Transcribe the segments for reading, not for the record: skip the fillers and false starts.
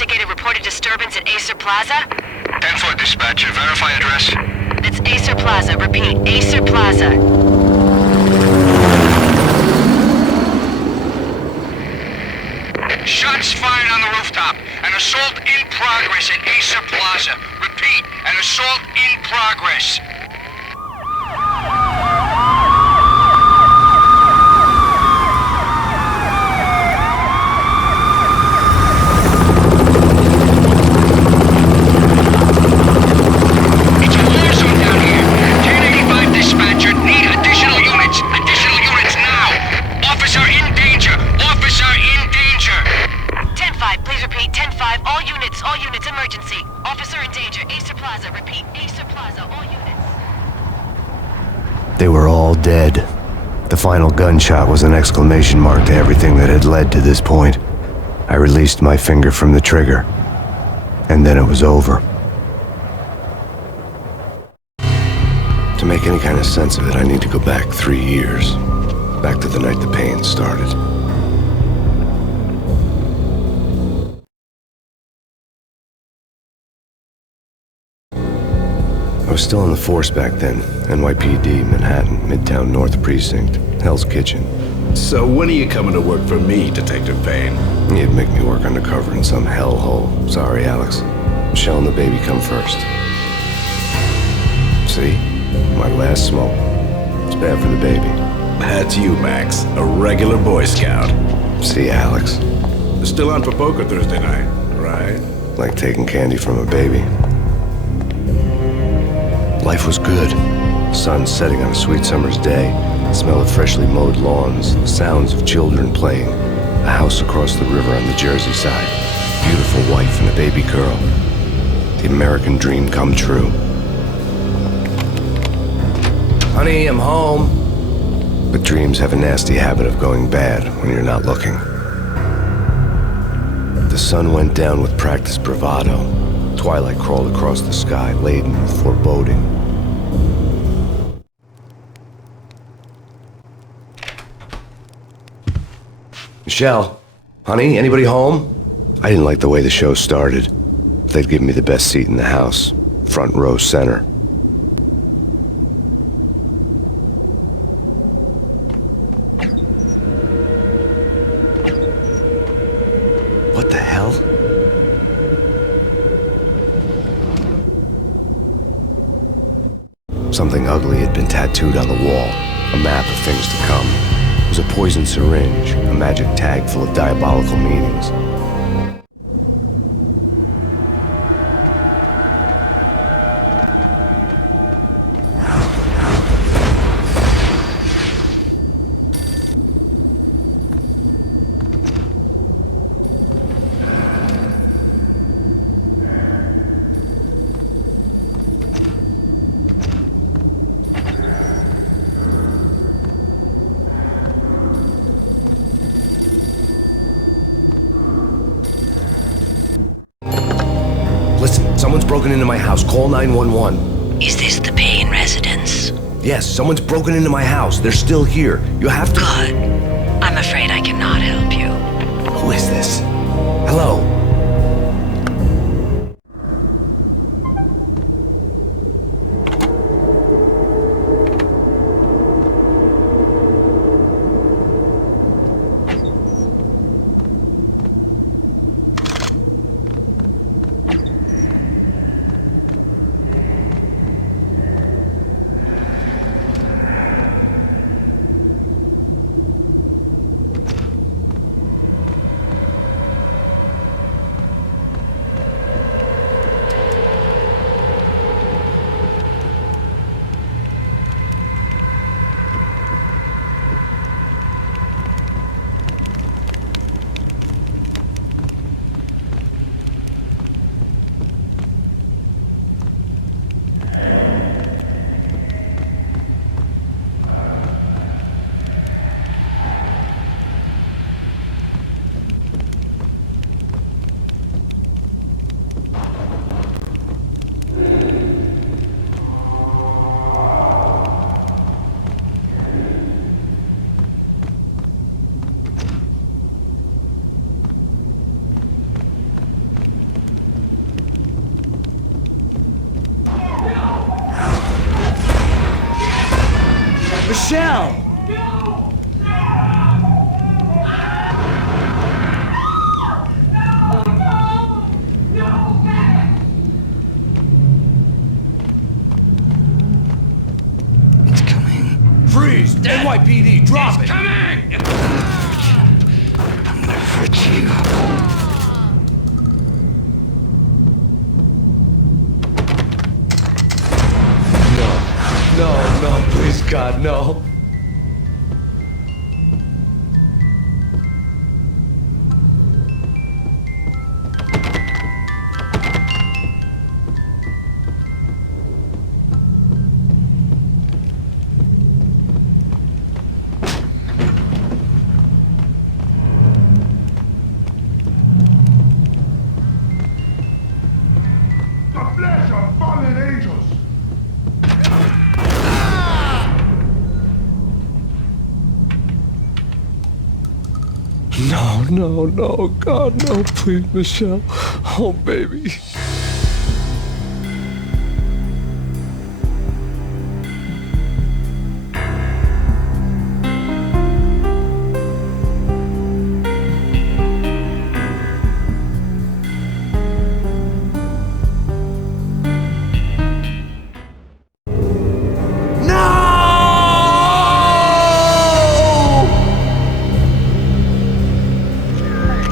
investigated reported disturbance at Acer Plaza? 10-4 dispatcher. Verify address. It's Acer Plaza. Repeat, Acer Plaza. Shots fired on the rooftop. An assault in progress at Acer Plaza. Repeat, an assault in progress. It's a war zone down here. 1085 dispatcher. Need additional units. Additional units now. Officer in danger. Officer in danger. 10-5, please repeat. 10-5, all units, emergency. Officer in danger, Acer Plaza. Repeat, Acer Plaza, all units. They were all dead. The final gunshot was an exclamation mark to everything that had led to this point. I released my finger from the trigger, and then it was over. To make any kind of sense of it, I need to go back 3 years. Back to the night the Payne started. I was still in the force back then. NYPD, Manhattan, Midtown North Precinct, Hell's Kitchen. So when are you coming to work for me, Detective Payne? You'd make me work undercover in some hellhole. Sorry, Alex. Michelle and the baby come first. See? My last smoke. It's bad for the baby. That's you, Max. A regular Boy Scout. See, Alex. Still on for poker Thursday night, right? Like taking candy from a baby. Life was good. Sun setting on a sweet summer's day. The smell of freshly mowed lawns. The sounds of children playing. A house across the river on the Jersey side. Beautiful wife and a baby girl. The American dream come true. Honey, I'm home. But dreams have a nasty habit of going bad when you're not looking. The sun went down with practiced bravado. Twilight crawled across the sky, laden with foreboding. Michelle, honey, anybody home? I didn't like the way the show started. They'd give me the best seat in the house, front row center. What the hell? Something ugly had been tattooed on the wall, a map of things to come. It was a poison syringe, a magic tag full of diabolical meanings. Listen, someone's broken into my house. Call 911. Is this the Payne residence? Yes, someone's broken into my house. They're still here. You have to... Good. I'm afraid I cannot help you. Who is this? Hello? NYPD. Drop it. Coming! No, please, God, no. No, God, no, please, Michelle. Oh, baby.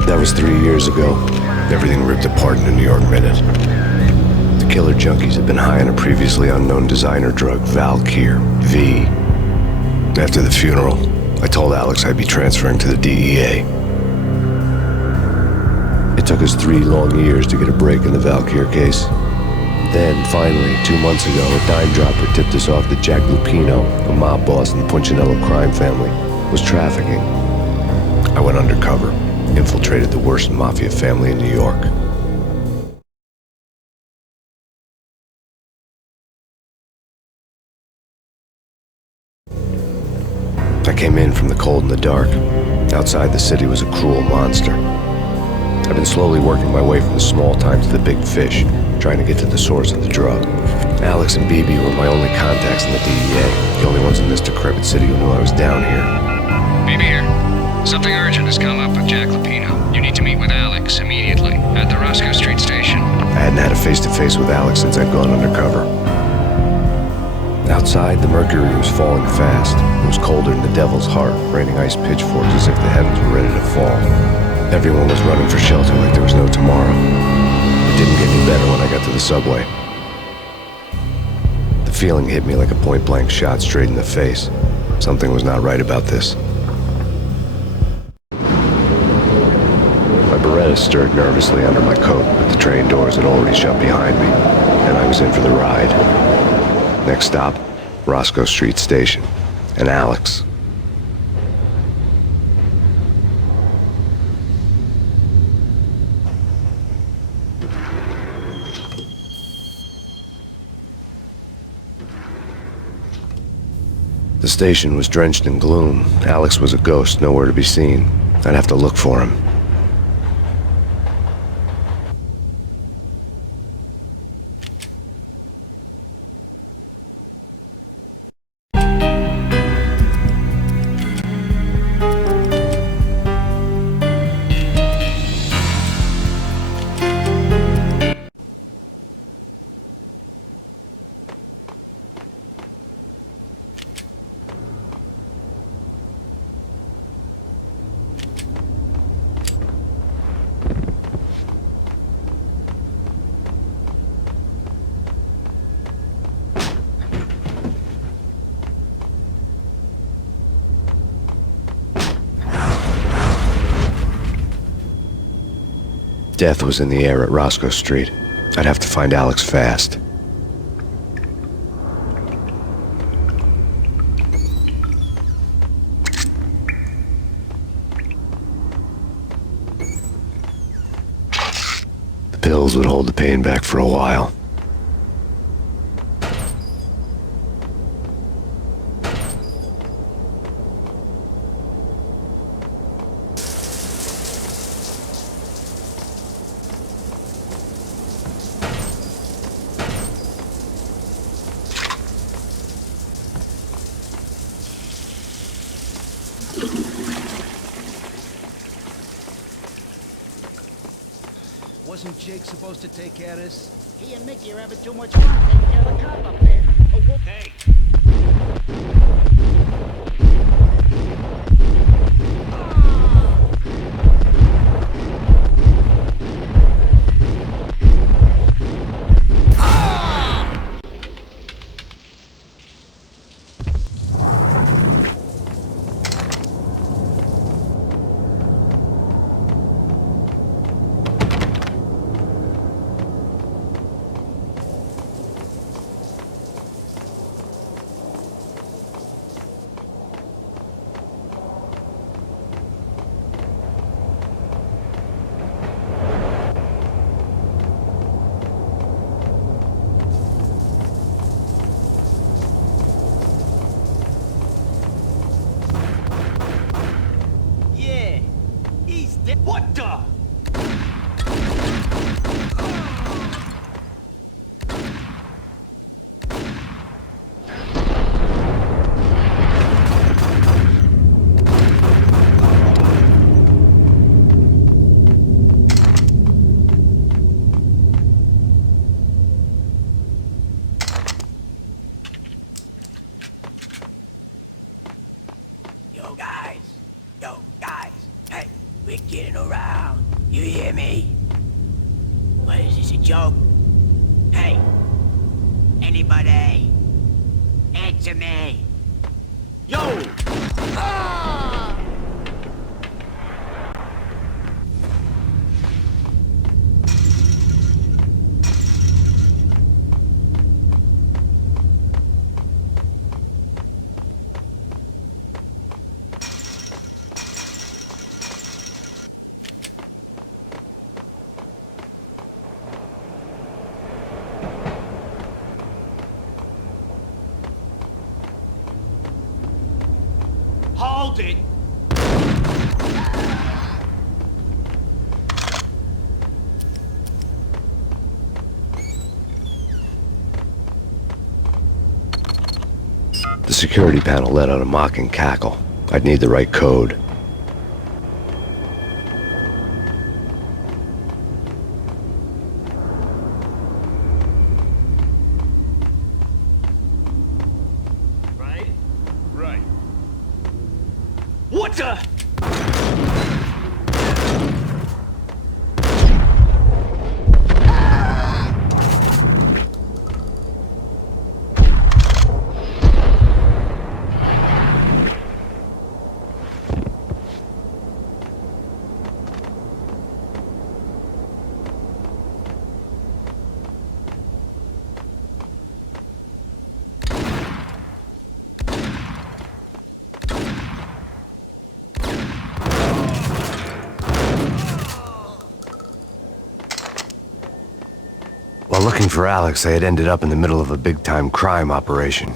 That was 3 years ago. Everything ripped apart in a New York minute. The killer junkies had been high on a previously unknown designer drug, Valkyr, V. After the funeral, I told Alex I'd be transferring to the DEA. It took us 3 long years to get a break in the Valkyr case. Then, finally, 2 months ago, a dime dropper tipped us off that Jack Lupino, a mob boss in the Punchinello crime family, was trafficking. I went undercover, infiltrated the worst mafia family in New York. I came in from the cold and the dark. Outside the city was a cruel monster. I've been slowly working my way from the small time to the big fish, trying to get to the source of the drug. Alex and BB were my only contacts in the DEA, the only ones in this decrepit city who knew I was down here. BB here. Something urgent has come up with Jack Lupino. You need to meet with Alex immediately at the Roscoe Street station. I hadn't had a face-to-face with Alex since I'd gone undercover. Outside, the mercury was falling fast. It was colder than the devil's heart, raining ice pitchforks as if the heavens were ready to fall. Everyone was running for shelter like there was no tomorrow. It didn't get any better when I got to the subway. The feeling hit me like a point-blank shot straight in the face. Something was not right about this. My Beretta stirred nervously under my coat, but the train doors had already shut behind me, and I was in for the ride. Next stop, Roscoe Street Station, and Alex. The station was drenched in gloom. Alex was a ghost, nowhere to be seen. I'd have to look for him. Death was in the air at Roscoe Street. I'd have to find Alex fast. The pills would hold the pain back for a while. Wasn't Jake supposed to take care of this? He and Mickey are having too much fun taking care of the cop up there. Oh, hey! What the? Yo, guys, hey, we're getting around. You hear me? What is this, a joke? Hey, anybody? Answer me. Yo! Hold it! The security panel let out a mocking cackle. I'd need the right code. Right? Right. What the? While looking for Alex, I had ended up in the middle of a big-time crime operation.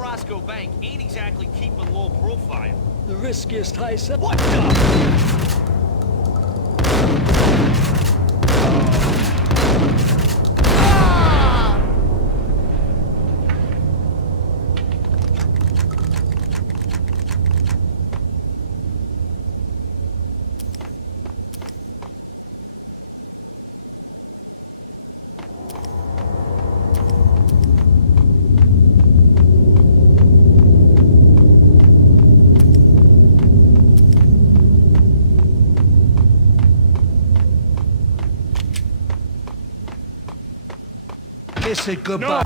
Roscoe Bank ain't exactly keeping low profile. The riskiest heist. What the? Kiss it goodbye.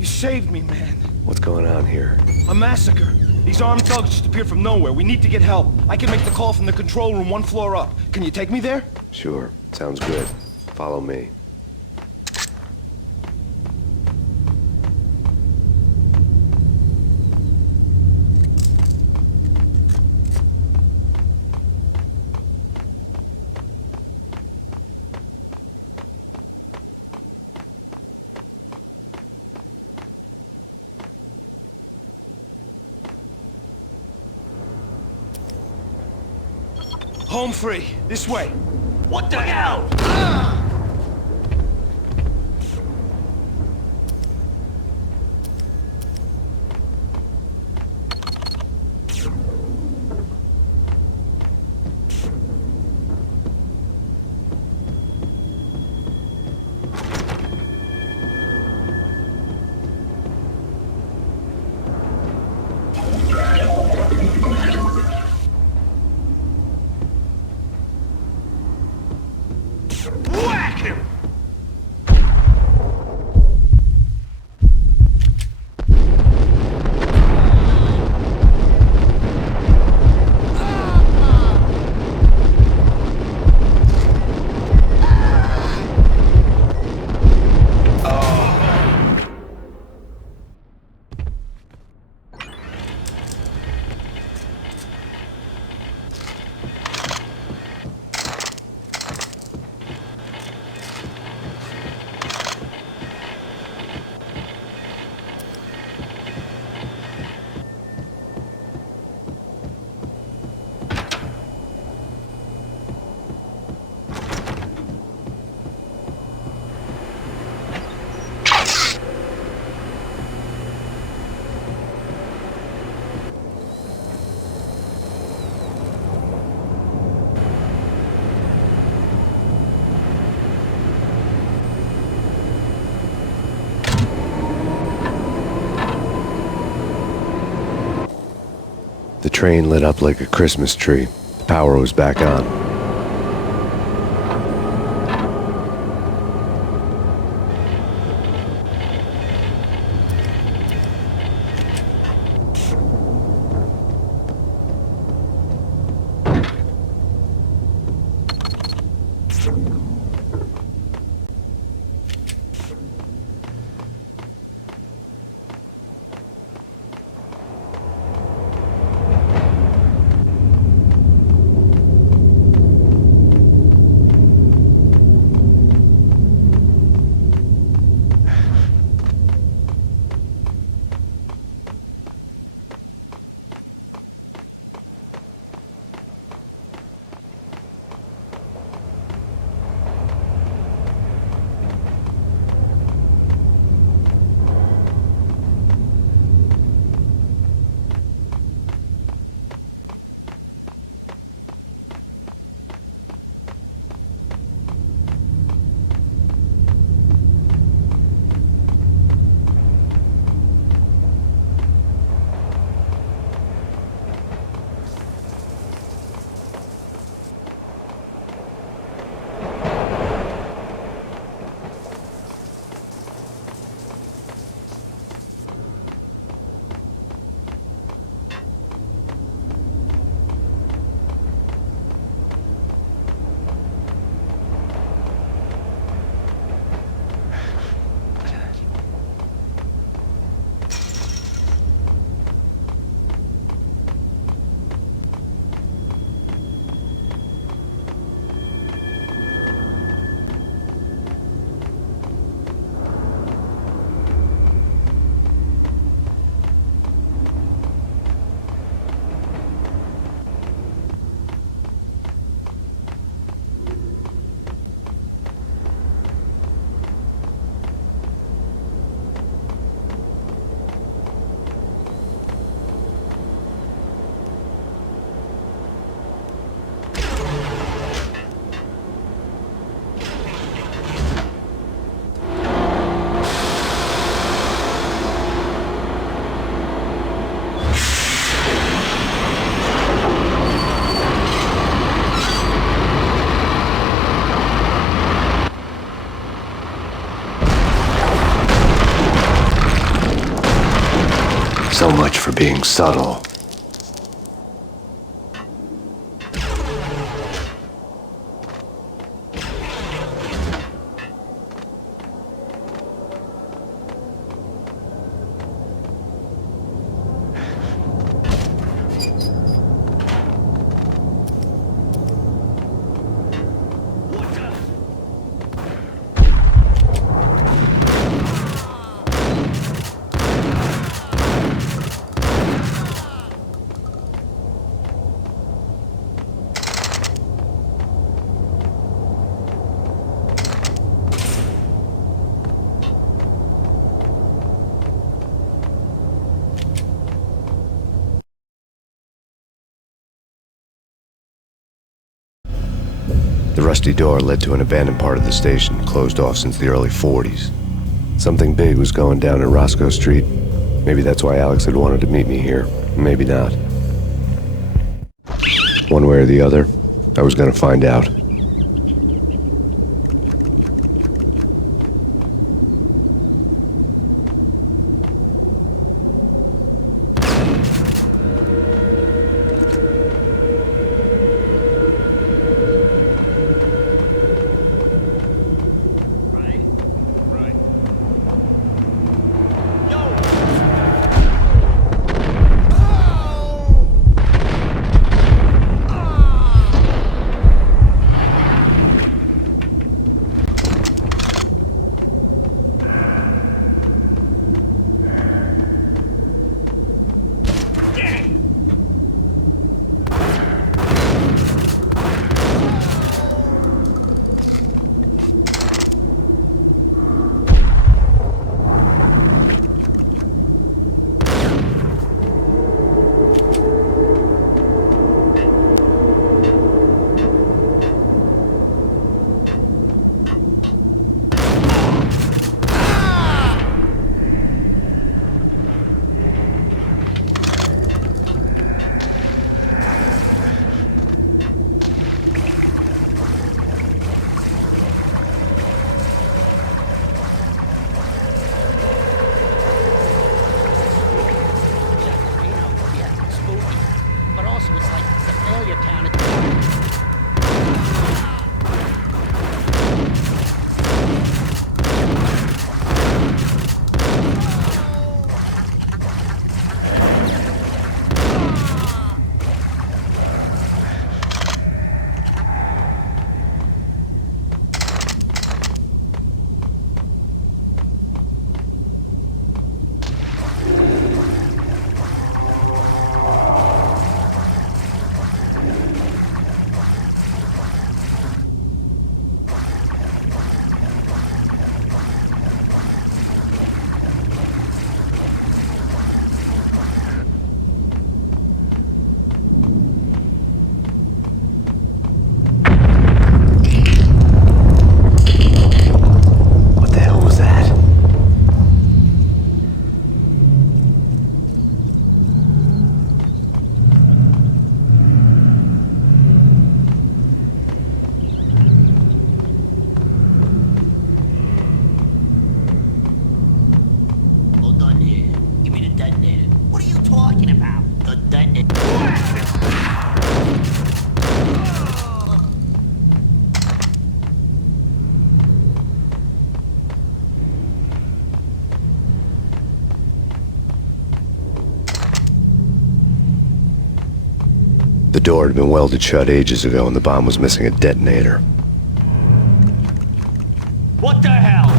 You saved me, man. What's going on here? A massacre. These armed thugs just appeared from nowhere. We need to get help. I can make the call from the control room one floor up. Can you take me there? Sure, sounds good. Follow me. Home free. This way. What the hell? Whack him! The train lit up like a Christmas tree. The power was back on. So much for being subtle. The rusty door led to an abandoned part of the station, closed off since the early 40s. Something big was going down at Roscoe Street. Maybe that's why Alex had wanted to meet me here. Maybe not. One way or the other, I was gonna find out. The door had been welded shut ages ago and the bomb was missing a detonator. What the hell?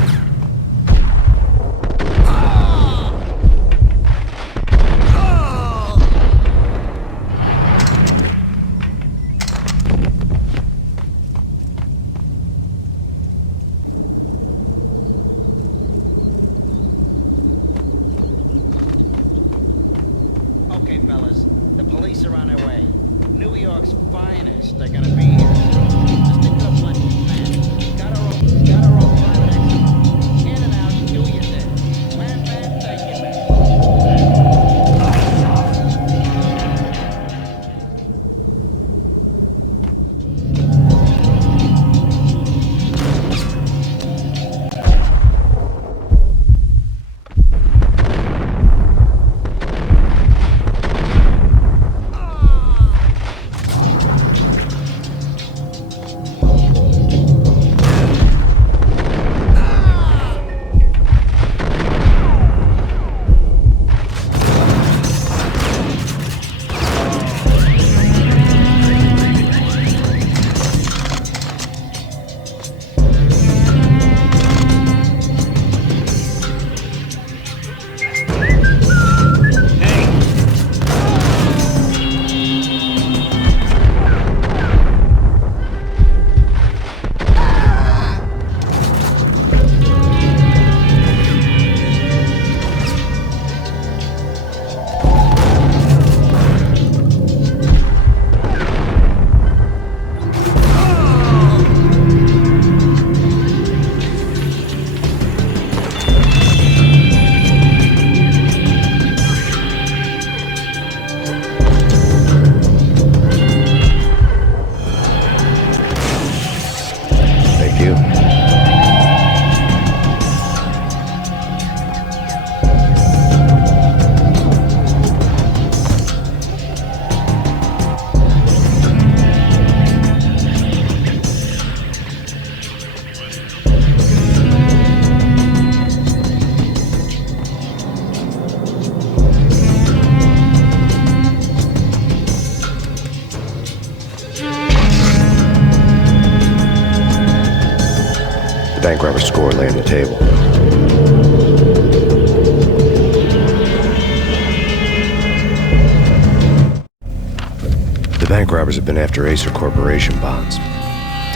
Okay, fellas, the police are on their way. New York's finest. They're gonna be here. Just think of plenty of plans. Got our own private exit. In and out, do your thing. Man, thank you, man. bank robber's score lay on the table. The bank robbers have been after Acer Corporation bonds.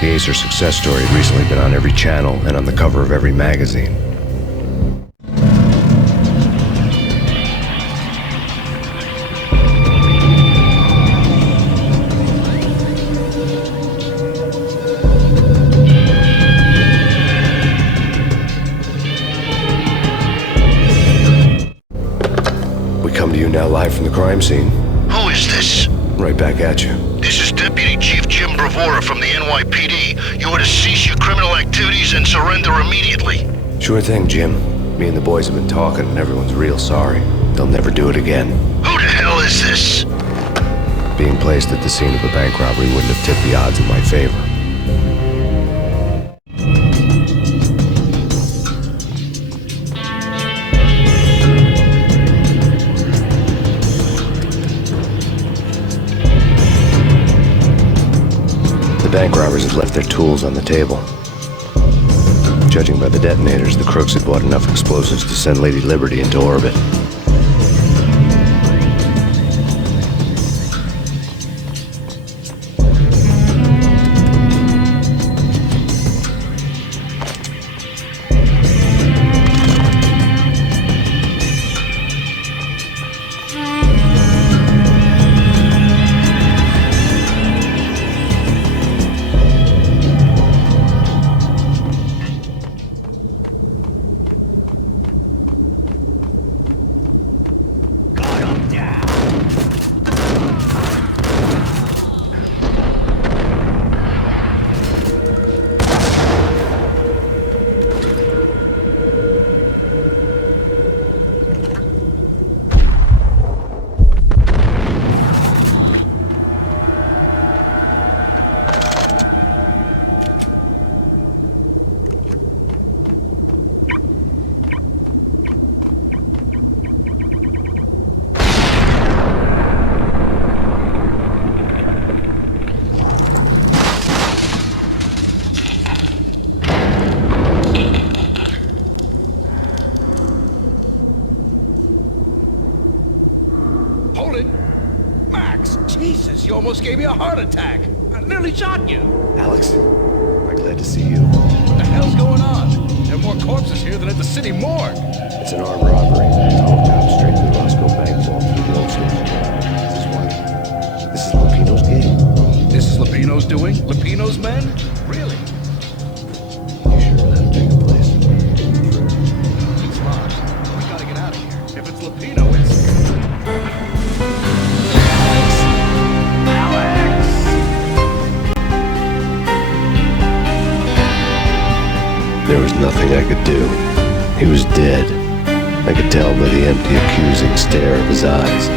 The Acer success story had recently been on every channel and on the cover of every magazine. We come to you now live from the crime scene. Who is this? Right back at you. This is Deputy Chief Jim Bravura from the NYPD. You are to cease your criminal activities and surrender immediately. Sure thing, Jim. Me and the boys have been talking and everyone's real sorry. They'll never do it again. Who the hell is this? Being placed at the scene of a bank robbery wouldn't have tipped the odds in my favor. The bank robbers had left their tools on the table. Judging by the detonators, the crooks had bought enough explosives to send Lady Liberty into orbit. Hold it! Max! Jesus, you almost gave me a heart attack! I nearly shot you! Alex, I'm glad to see you. What the hell's going on? There are more corpses here than at the city morgue! It's an armed robbery. Tunnel job straight to the Roscoe bank vault through the old station. This is Lupino's gig? This is Lupino's doing? Lupino's men? Really? You sure that'll take a place? It's locked. We gotta get out of here. If it's Lupino, it's... There was nothing I could do. He was dead. I could tell by the empty, accusing stare of his eyes.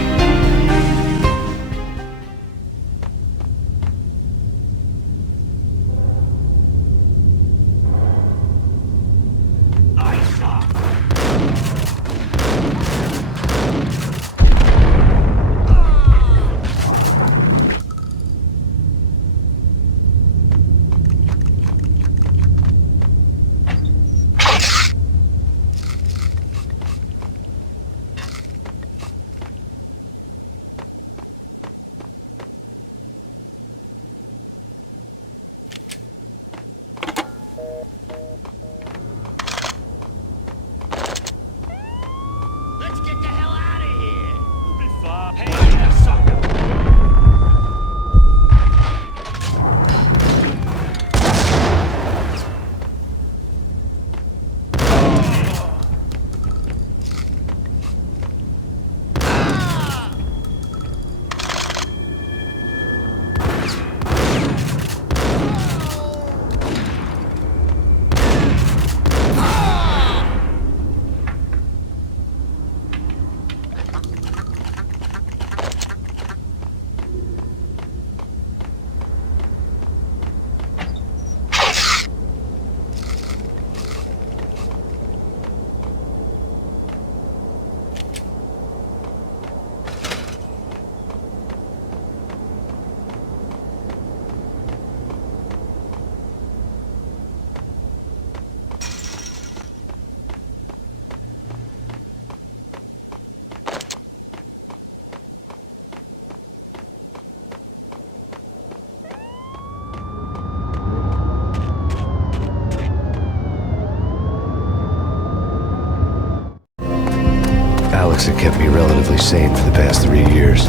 had kept me relatively sane for the past 3 years.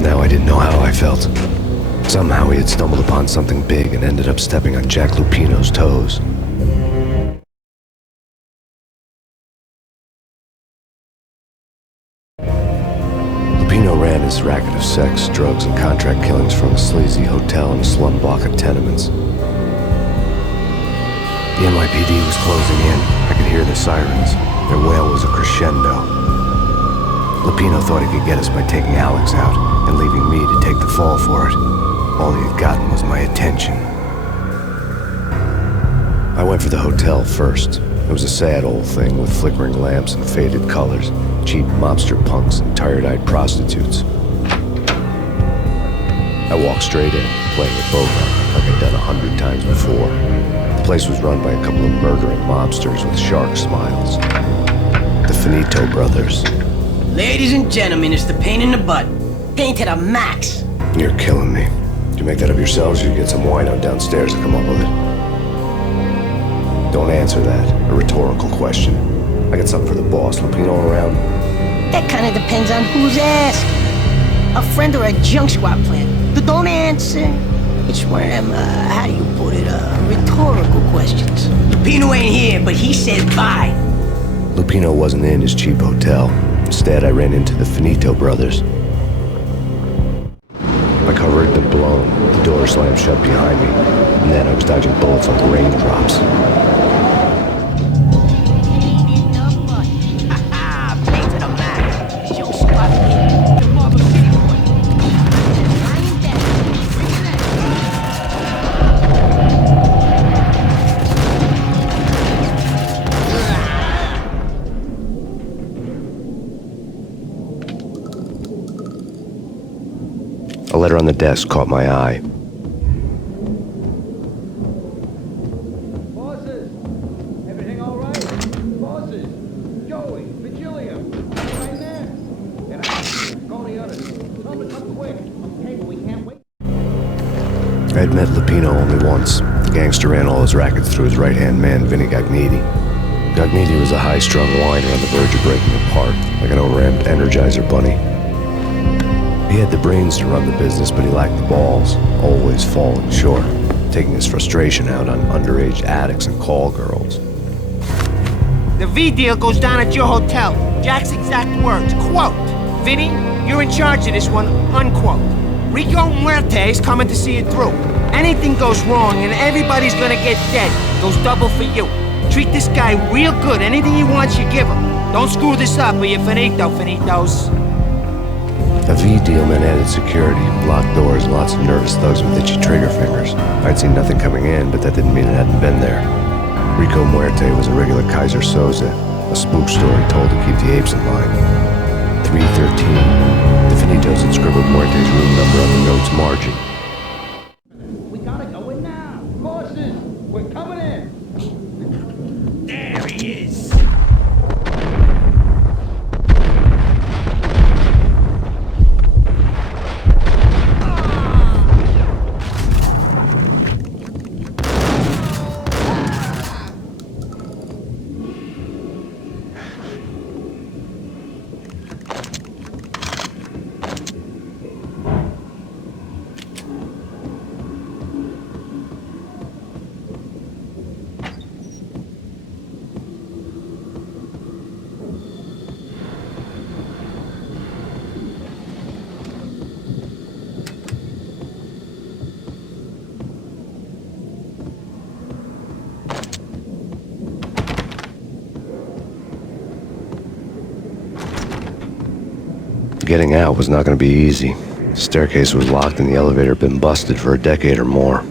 Now I didn't know how I felt. Somehow he had stumbled upon something big and ended up stepping on Jack Lupino's toes. Lupino ran his racket of sex, drugs, and contract killings from a sleazy hotel in a slum block of tenements. The NYPD was closing in. I could hear the sirens. Their wail was a crescendo. Lupino thought he could get us by taking Alex out and leaving me to take the fall for it. All he had gotten was my attention. I went for the hotel first. It was a sad old thing with flickering lamps and faded colors, cheap mobster punks and tired-eyed prostitutes. I walked straight in, playing with Bogart like I'd done 100 times before. The place was run by a couple of murdering mobsters with shark smiles. The Finito brothers. Ladies and gentlemen, it's the pain in the butt. Pain to the max. You're killing me. Did you make that up yourselves, or you get some wino downstairs to come up with it? Don't answer that. A rhetorical question. I got something for the boss. Lupino around? That kind of depends on who's asked. A friend or a junk squad plan. But don't answer. It's one of them, how do you put it, rhetorical questions. Lupino ain't here, but he said bye. Lupino wasn't in his cheap hotel. Instead, I ran into the Finito brothers. My cover had been blown, the door slammed shut behind me, and then I was dodging bullets like raindrops. Pain to the max. Junk squad kid. The Marble City boy. Lying down. Bring it in. A letter on the desk caught my eye. Bosses! Everything all right? Bosses! Joey! Vigilia! Right there! Get out! Call the others. Tell them to come quick. Okay, but we can't wait. I had met Lupino only once. The gangster ran all his rackets through his right-hand man, Vinny Gagniti. Gagniti was a high-strung whiner on the verge of breaking apart, like an overamped Energizer bunny. He had the brains to run the business, but he lacked the balls, always falling short, taking his frustration out on underage addicts and call girls. The V deal goes down at your hotel. Jack's exact words, quote, "Vinny, you're in charge of this one," unquote. Rico Muerte's coming to see it through. Anything goes wrong and everybody's gonna get dead. Goes double for you. Treat this guy real good. Anything he wants, you give him. Don't screw this up or you're finito, finitos. A V deal meant added security, locked doors, and lots of nervous thugs with itchy trigger fingers. I'd seen nothing coming in, but that didn't mean it hadn't been there. Rico Muerte was a regular Kaiser Soze, a spook story told to keep the apes in line. 313. The Finitos had scribbled Muerte's room number on the note's margin. We gotta go in now! Bosses! We're coming in! There he is. Getting out was not going to be easy. The staircase was locked and the elevator had been busted for a decade or more.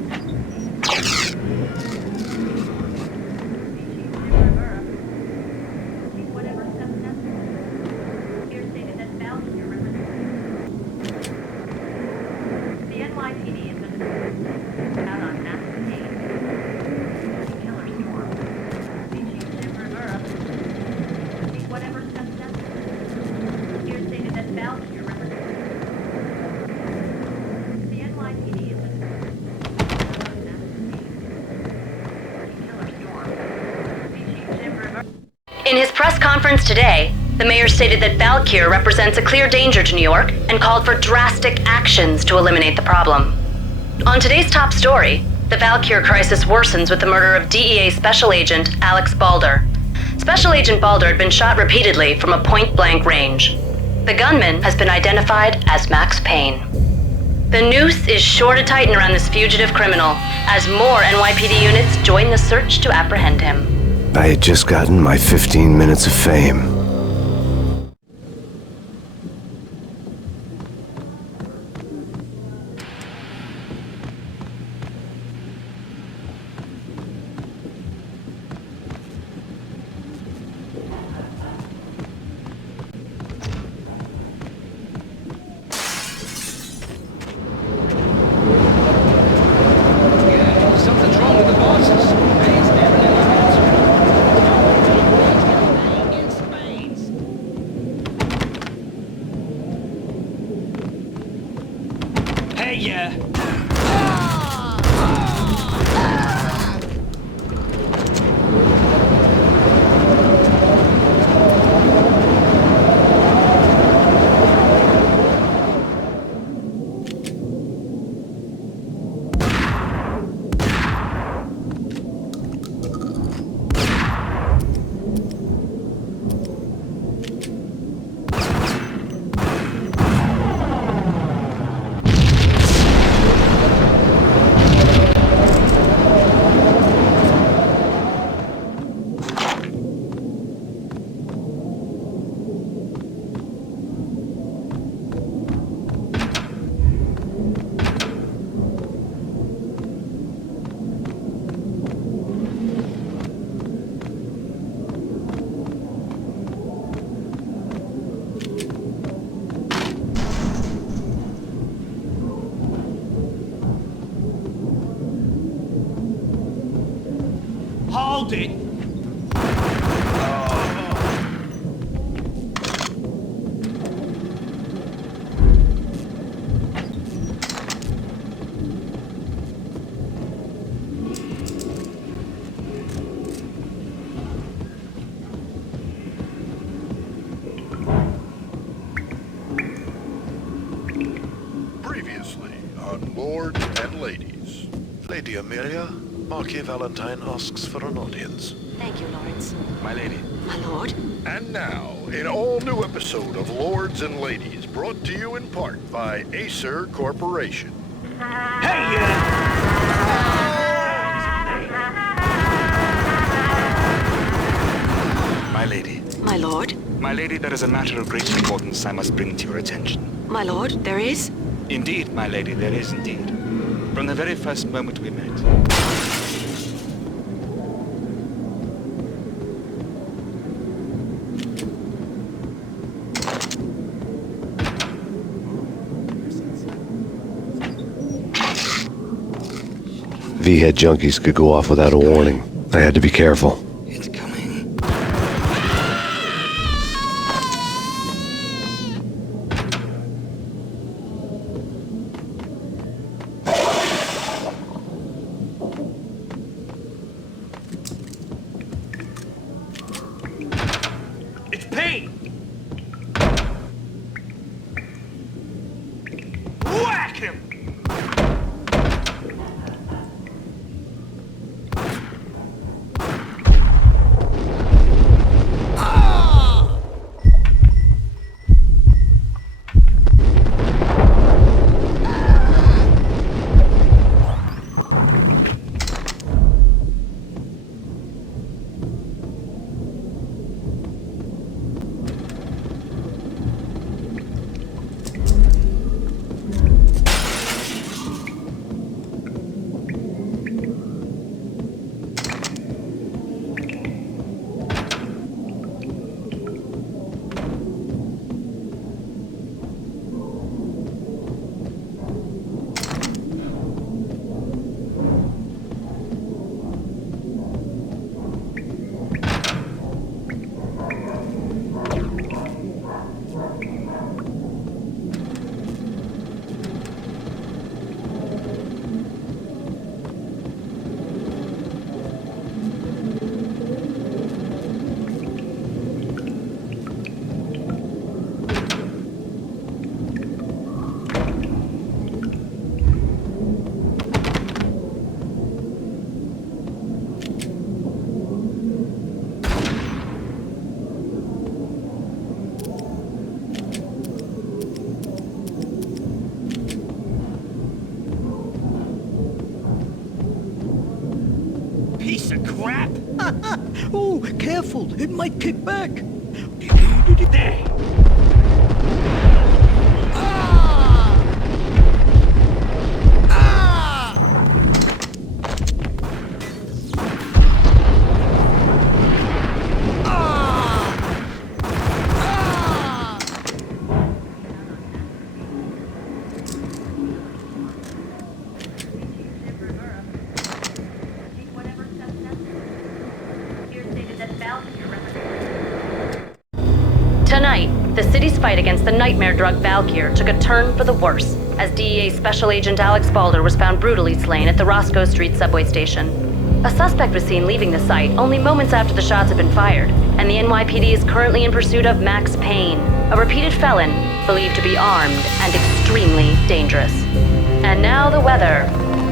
In his press conference today, The mayor stated that Valkyr represents a clear danger to New York and called for drastic actions to eliminate the problem. On today's top story, the Valkyr crisis worsens with the murder of DEA Special Agent Alex Balder. Special Agent Balder had been shot repeatedly from a point-blank range. The gunman has been identified as Max Payne. The noose is sure to tighten around this fugitive criminal as more NYPD units join the search to apprehend him. I had just gotten my 15 minutes of fame. Something's wrong with the bosses. Payne's never in spades. Hey, hold it. Previously on Lords and Ladies. Lady Amelia, Marquis Valentine asks for an audience. Thank you, Lawrence. My lady. My lord. And now, an all-new episode of Lords and Ladies, brought to you in part by Acer Corporation. My lady. My lord. My lady, there is a matter of great importance I must bring to your attention. My lord, there is? Indeed, my lady, there is indeed. From the very first moment we met. V-head junkies could go off without a warning. I had to be careful. It's coming. It's Payne! Whack him! Oh, careful. It might kick back. There! Tonight, the city's fight against the nightmare drug Valkyr took a turn for the worse, as DEA Special Agent Alex Balder was found brutally slain at the Roscoe Street subway station. A suspect was seen leaving the site only moments after the shots had been fired, and the NYPD is currently in pursuit of Max Payne, a repeated felon believed to be armed and extremely dangerous. And now the weather.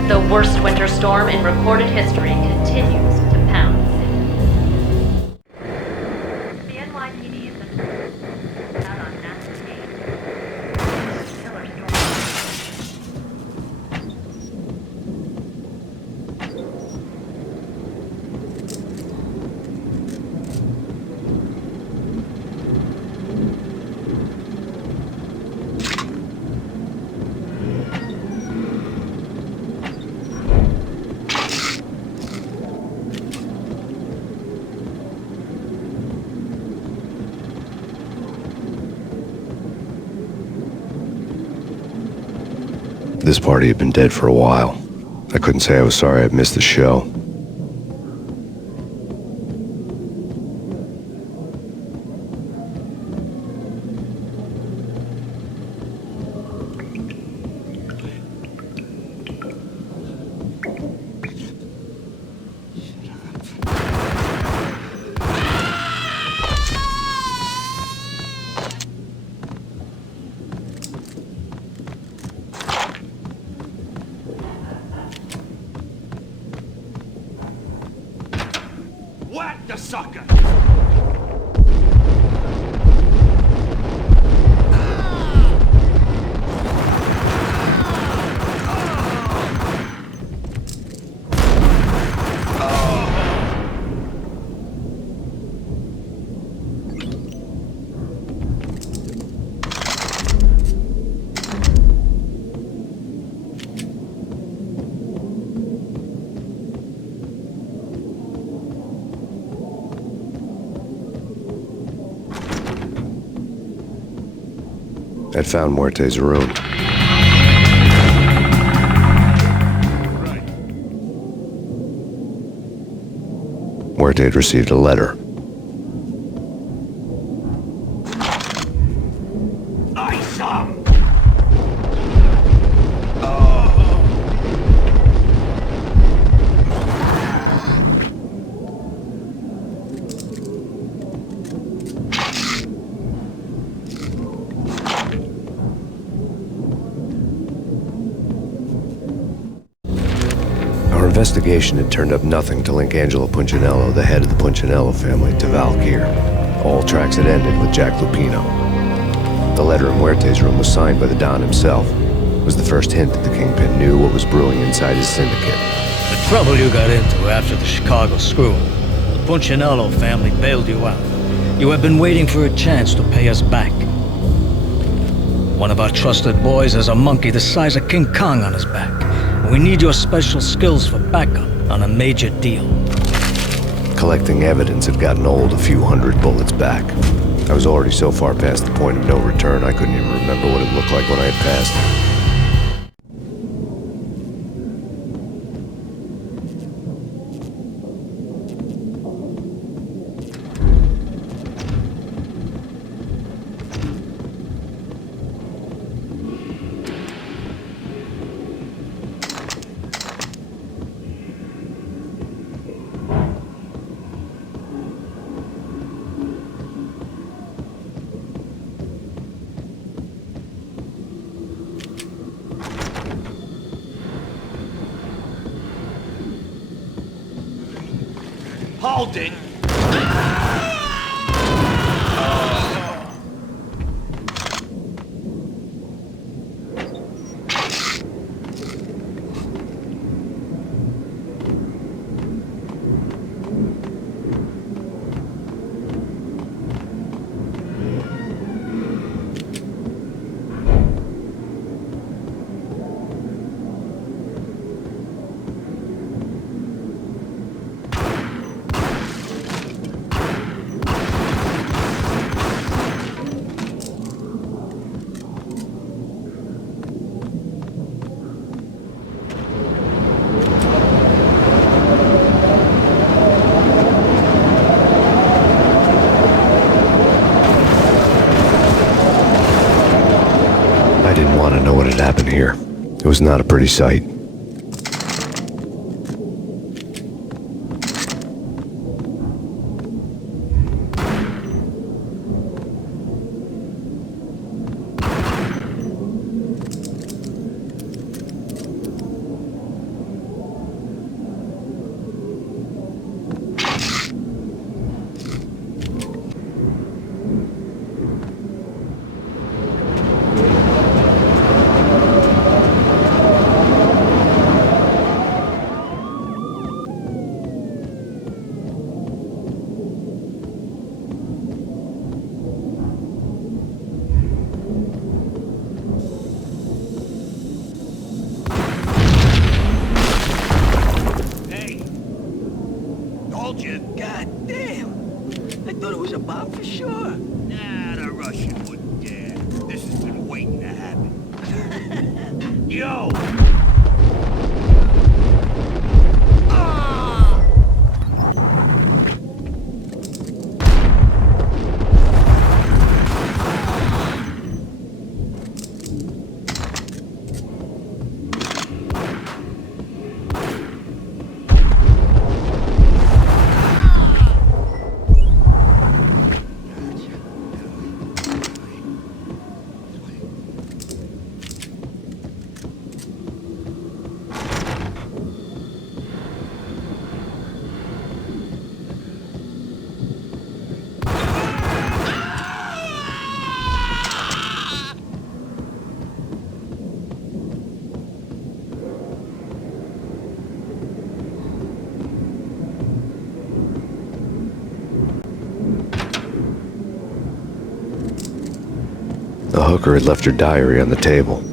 The worst winter storm in recorded history continues to pound the city. The NYPD has been out on Max Payne. Killer storm. This party had been dead for a while. I couldn't say I was sorry I'd missed the show. Whack the sucker! I'd found Muerte's room. Muerte had received a letter. I some! Our investigation had turned up nothing to link Angelo Punchinello, the head of the Punchinello family, to Valkyr. All tracks had ended with Jack Lupino. The letter in Muerte's room was signed by the Don himself. It was the first hint that the Kingpin knew what was brewing inside his syndicate. The trouble you got into after the Chicago screw-up. The Punchinello family bailed you out. You have been waiting for a chance to pay us back. One of our trusted boys has a monkey the size of King Kong on his back. We need your special skills for backup on a major deal. Collecting evidence had gotten old a few hundred bullets back. I was already so far past the point of no return, I couldn't even remember what it looked like when I had passed it. Hold it! I didn't want to know what had happened here. It was not a pretty sight. God damn! I thought it was a bomb for sure. Nah, the Russian wouldn't dare. This has been waiting to happen. Yo! The hooker had left her diary on the table.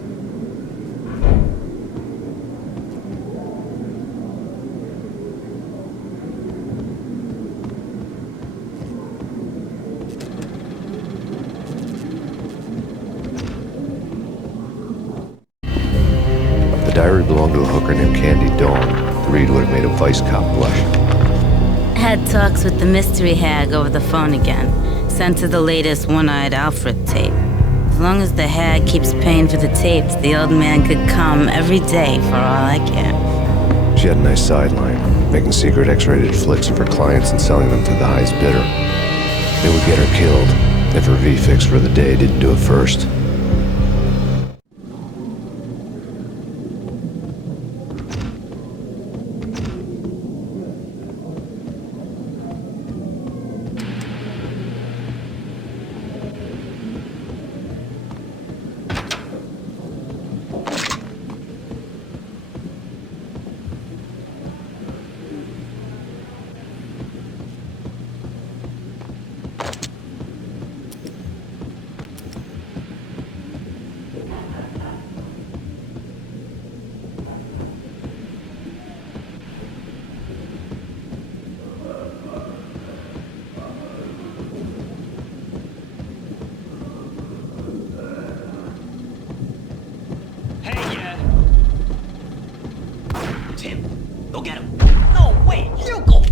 The diary belonged to a hooker named Candy Dawn. The read would have made a vice cop blush. Had talks with the mystery hag over the phone again. Sent her the latest One-Eyed Alfred tape. As long as the hag keeps paying for the tapes, the old man could come every day for all I care. She had a nice sideline, making secret X-rated flicks of her clients and selling them to the highest bidder. It would get her killed if her V-fix for the day didn't do it first. Go get him. No, wait, you go.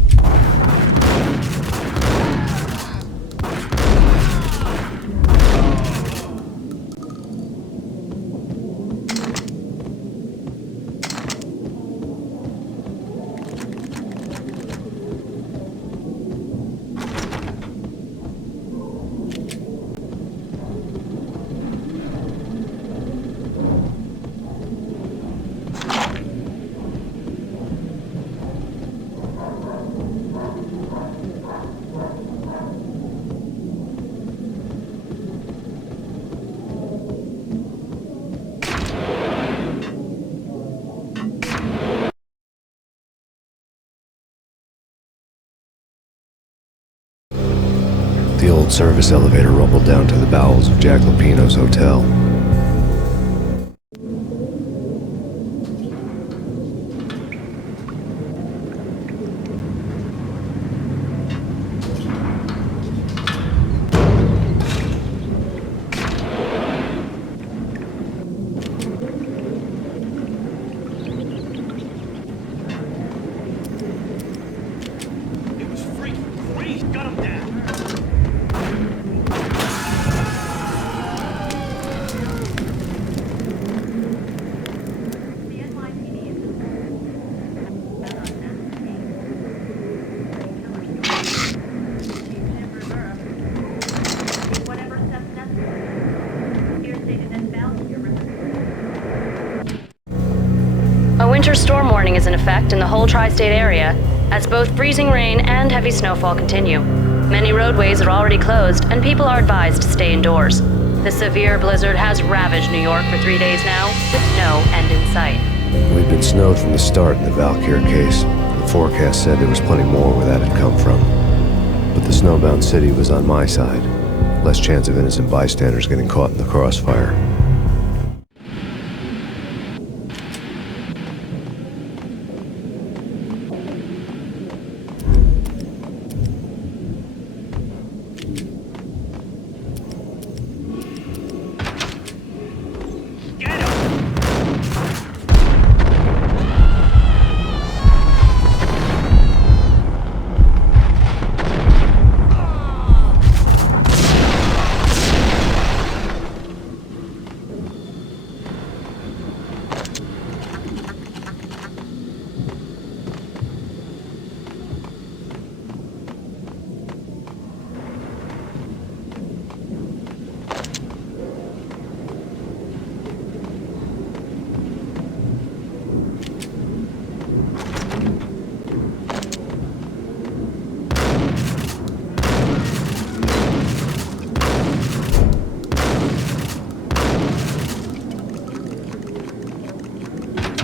The old service elevator rumbled down to the bowels of Jack Lupino's hotel. winter storm warning is in effect in the whole tri-state area, as both freezing rain and heavy snowfall continue. Many roadways are already closed, and people are advised to stay indoors. The severe blizzard has ravaged New York for 3 days now, with no end in sight. We'd been snowed from the start in the Valkyr case. The forecast said there was plenty more where that had come from. But the snowbound city was on my side. Less chance of innocent bystanders getting caught in the crossfire.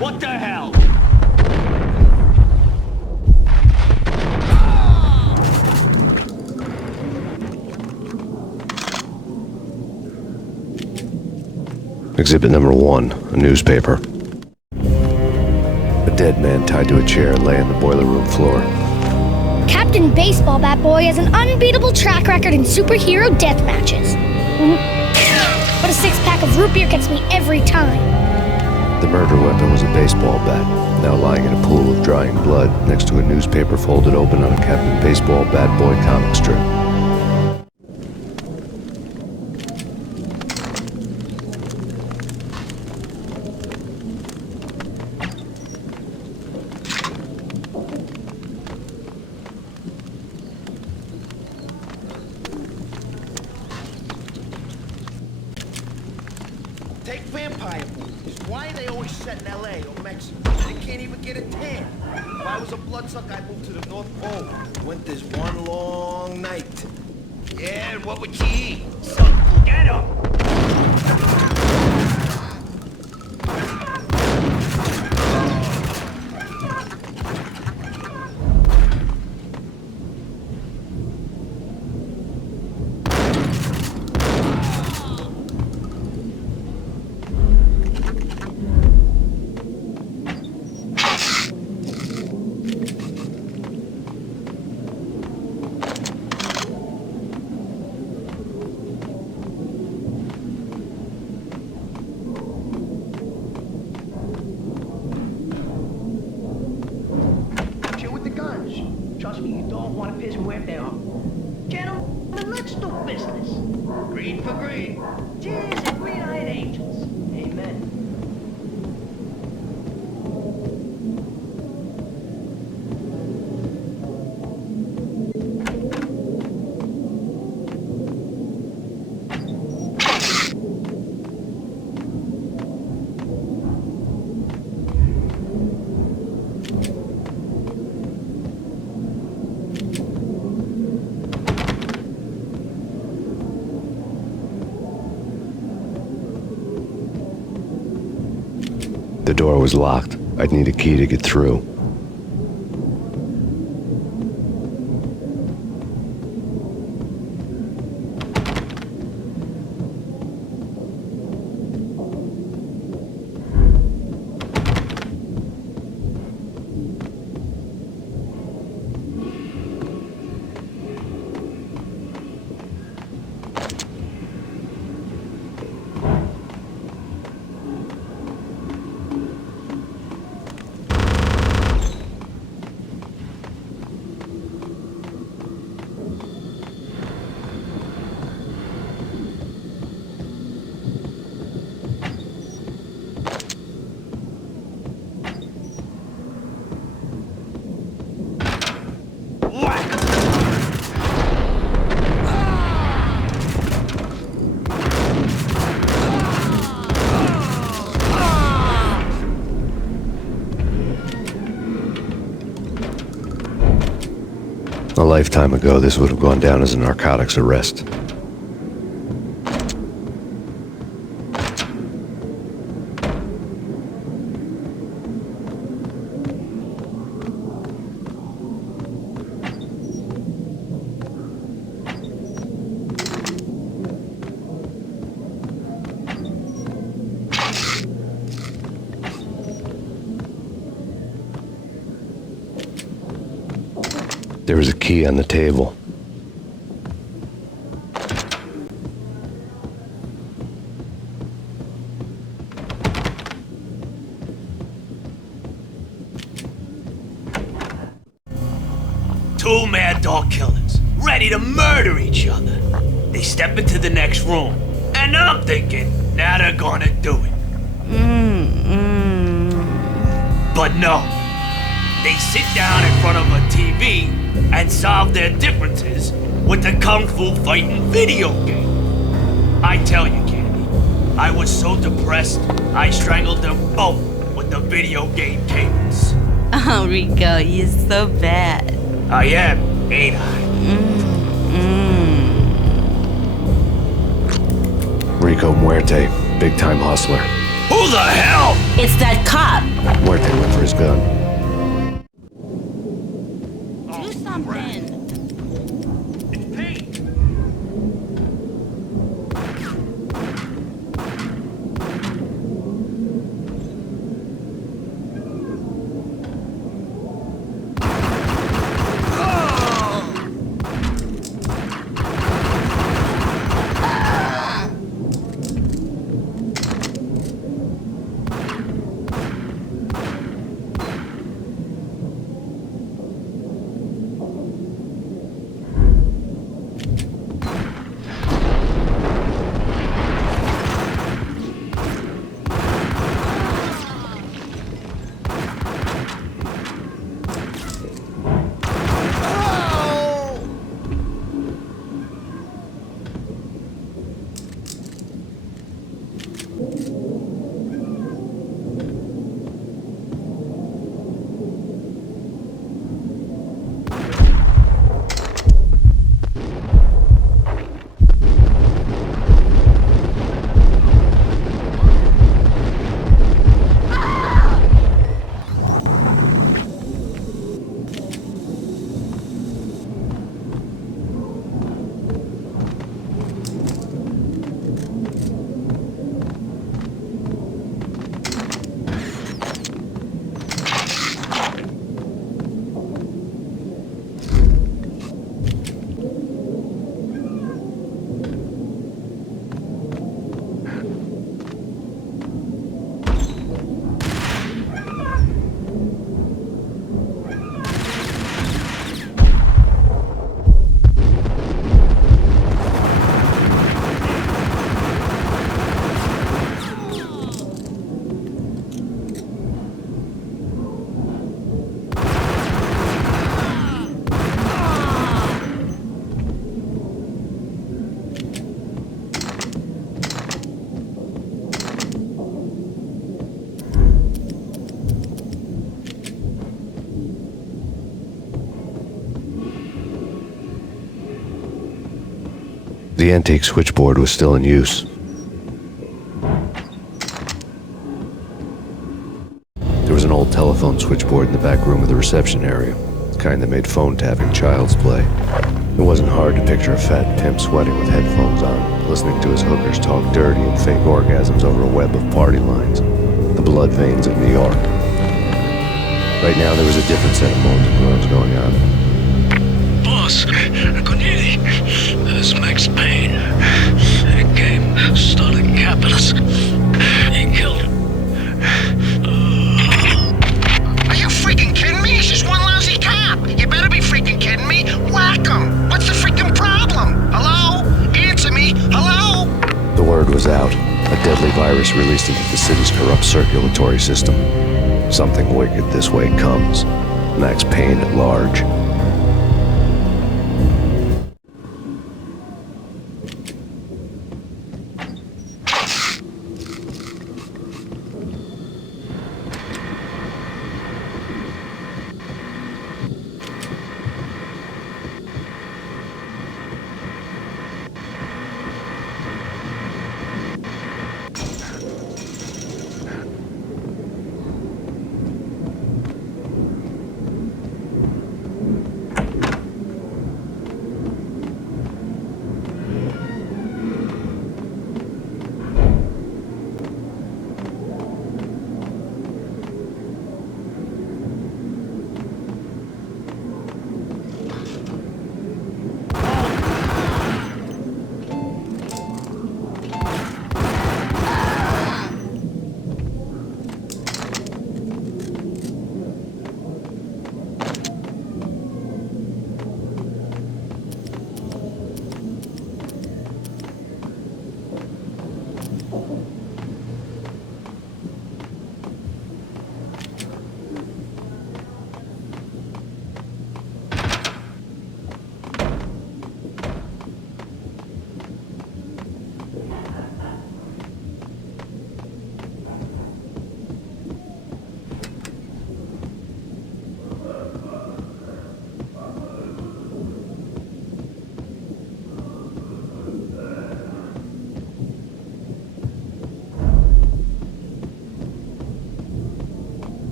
What the hell? Exhibit number 1, a newspaper. A dead man tied to a chair lay on the boiler room floor. Captain Baseball Bat Boy has an unbeatable track record in superhero death matches. But a 6-pack of root beer gets me every time. The murder weapon was a baseball bat, now lying in a pool of drying blood next to a newspaper folded open on a Captain Baseball Bat Boy comic strip. Take vampire movies. Why are they always set in L.A. or Mexico? They can't even get a tan. If I was a bloodsucker, I'd move to the North Pole. Winter's one long night. Yeah, and what would you eat? Some get 'em! Trust me, you don't want to piss them where they are. Gentlemen, let's do business. Green for green. Cheers and green-eyed angels. Amen. The door was locked. I'd need a key to get through. lifetime ago, this would have gone down as a narcotics arrest. There was a key on the table. Two mad dog killers, ready to murder each other. They step into the next room, and I'm thinking, now they're gonna do it. But no. They sit down in front of a TV and solve their differences with the Kung Fu fighting video game. I tell you, Candy, I was so depressed, I strangled them both with the video game cables. Oh, Rico, you're so bad. I am, ain't I? Rico Muerte, big-time hustler. Who the hell? It's that cop. Muerte went for his gun. Do something. It's Payne. The antique switchboard was still in use. There was an old telephone switchboard in the back room of the reception area, the kind that made phone tapping child's play. It wasn't hard to picture a fat pimp sweating with headphones on, listening to his hookers talk dirty and fake orgasms over a web of party lines, the blood veins of New York. Right now there was a different set of moans and groans going on. Boss, Cornelia, there's Max Payne. He came, started capping us. He killed him. Are you freaking kidding me? He's just one lousy cop. You better be freaking kidding me. Whack him. What's the freaking problem? Hello? Answer me. Hello? The word was out. A deadly virus released into the city's corrupt circulatory system. Something wicked this way comes. Max Payne at large.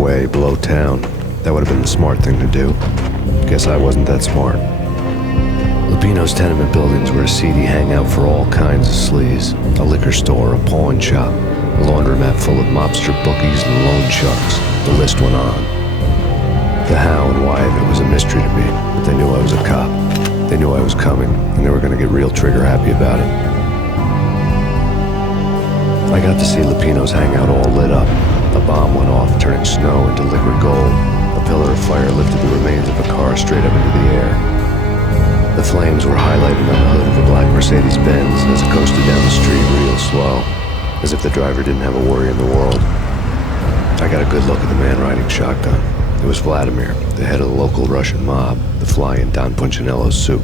away, below town. That would have been the smart thing to do. Guess I wasn't that smart. Lupino's tenement buildings were a seedy hangout for all kinds of sleaze. A liquor store, a pawn shop, a laundromat full of mobster bookies and loan sharks. The list went on. The how and why of it was a mystery to me, but they knew I was a cop. They knew I was coming, and they were going to get real trigger-happy about it. I got to see Lupino's hangout all lit up. A bomb went off, turning snow into liquid gold. A pillar of fire lifted the remains of a car straight up into the air. The flames were highlighted on the hood of a black Mercedes-Benz as it coasted down the street real slow, as if the driver didn't have a worry in the world. I got a good look at the man riding shotgun. It was Vladimir, the head of the local Russian mob, the fly in Don Punchinello's suit.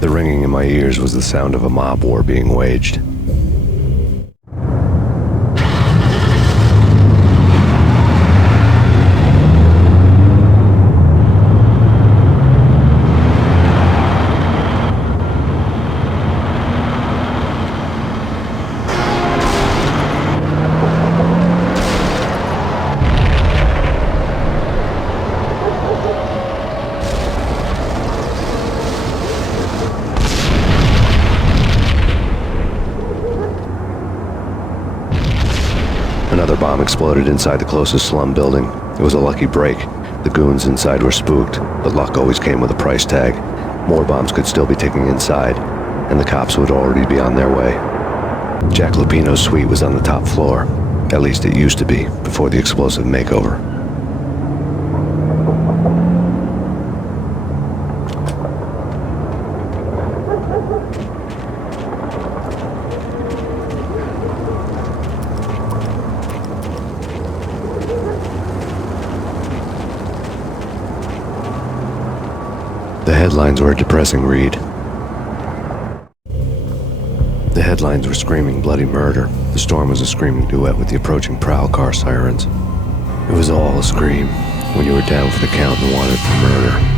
The ringing in my ears was the sound of a mob war being waged. Another bomb exploded inside the closest slum building. It was a lucky break. The goons inside were spooked, but luck always came with a price tag. More bombs could still be ticking inside, and the cops would already be on their way. Jack Lupino's suite was on the top floor. At least it used to be, before the explosive makeover. The headlines were a depressing read. The headlines were screaming bloody murder. The storm was a screaming duet with the approaching prowl car sirens. It was all a scream when you were down for the count and wanted for murder.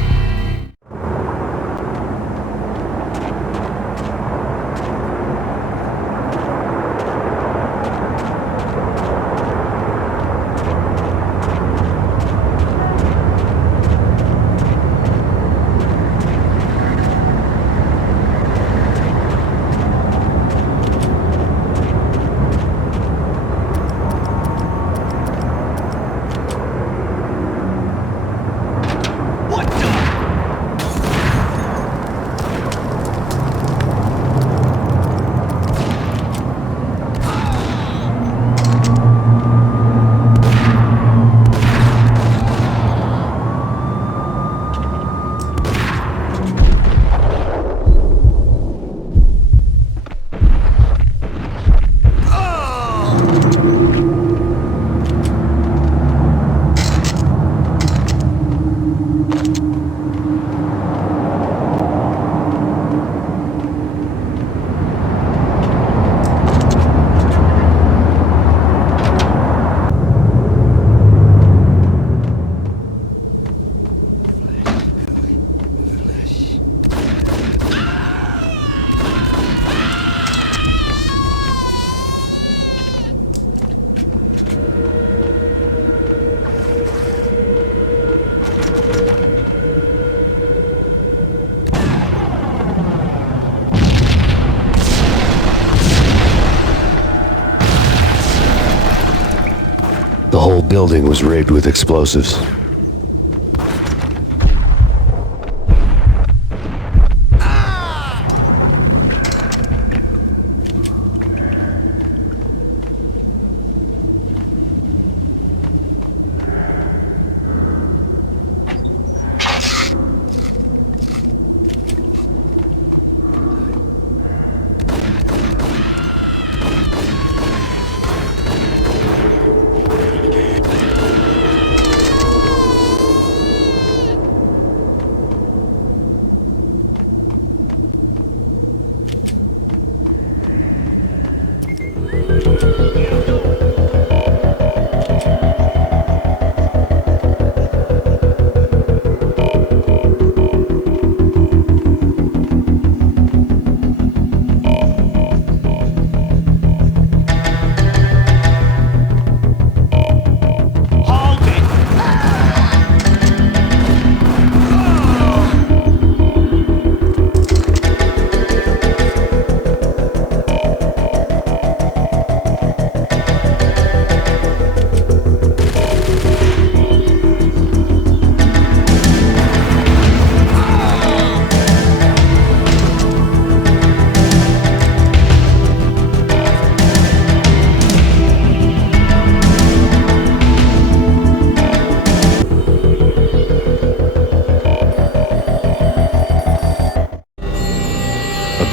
The whole building was rigged with explosives.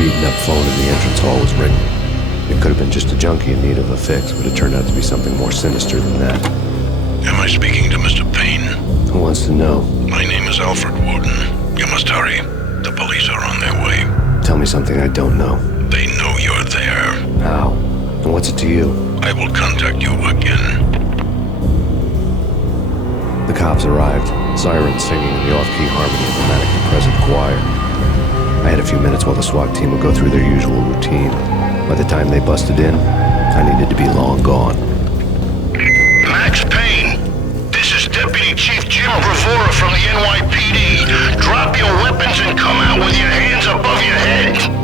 beaten-up phone in the entrance hall was ringing. It could have been just a junkie in need of a fix, but it turned out to be something more sinister than that. Am I speaking to Mr. Payne? Who wants to know? My name is Alfred Warden. You must hurry. The police are on their way. Tell me something I don't know. They know you're there. How? And what's it to you? I will contact you again. The cops arrived, sirens singing in the off-key harmony of the manic-depressive choir. I had a few minutes while the SWAT team would go through their usual routine. By the time they busted in, I needed to be long gone. Max Payne, this is Deputy Chief Jim Bravura from the NYPD. Drop your weapons and come out with your hands above your head.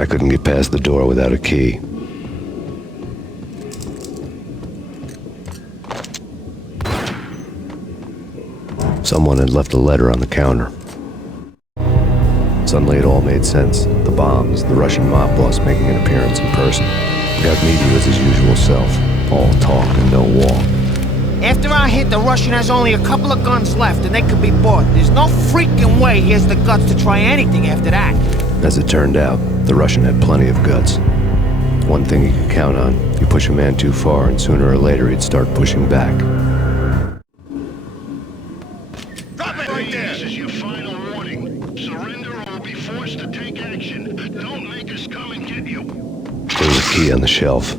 I couldn't get past the door without a key. Someone had left a letter on the counter. Suddenly it all made sense. The bombs, the Russian mob boss making an appearance in person. Gagnetti was his usual self. All talk and no walk. After our hit, the Russian has only a couple of guns left and they could be bought. There's no freaking way he has the guts to try anything after that. As it turned out, the Russian had plenty of guts. One thing he could count on, you push a man too far and sooner or later he'd start pushing back. Drop it right there. This is your final warning. Surrender or we'll be forced to take action. Don't make us come and get you. There was a key on the shelf.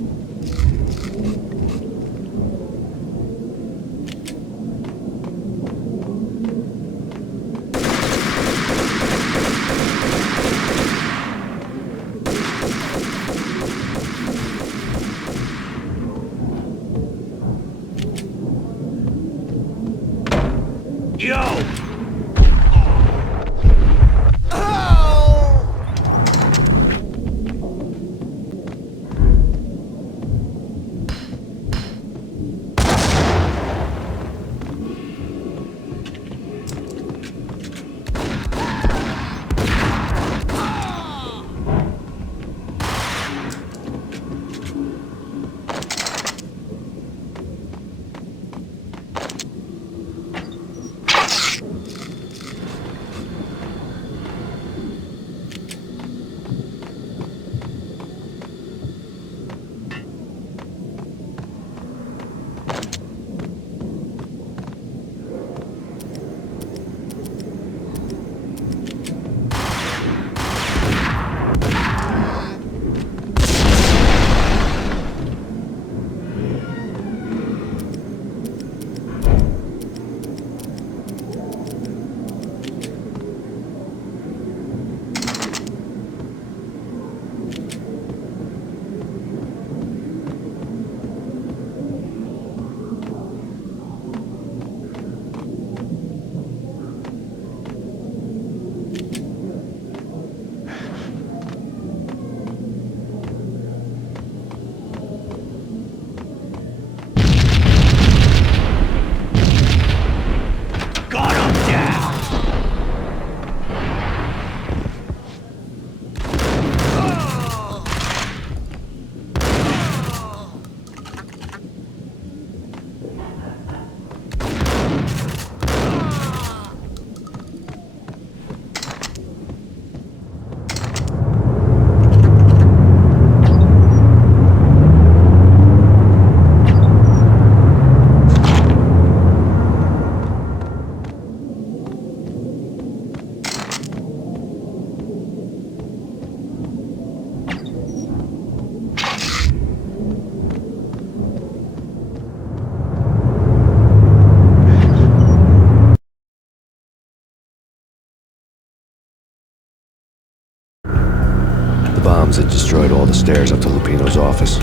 bombs had destroyed all the stairs up to Lupino's office.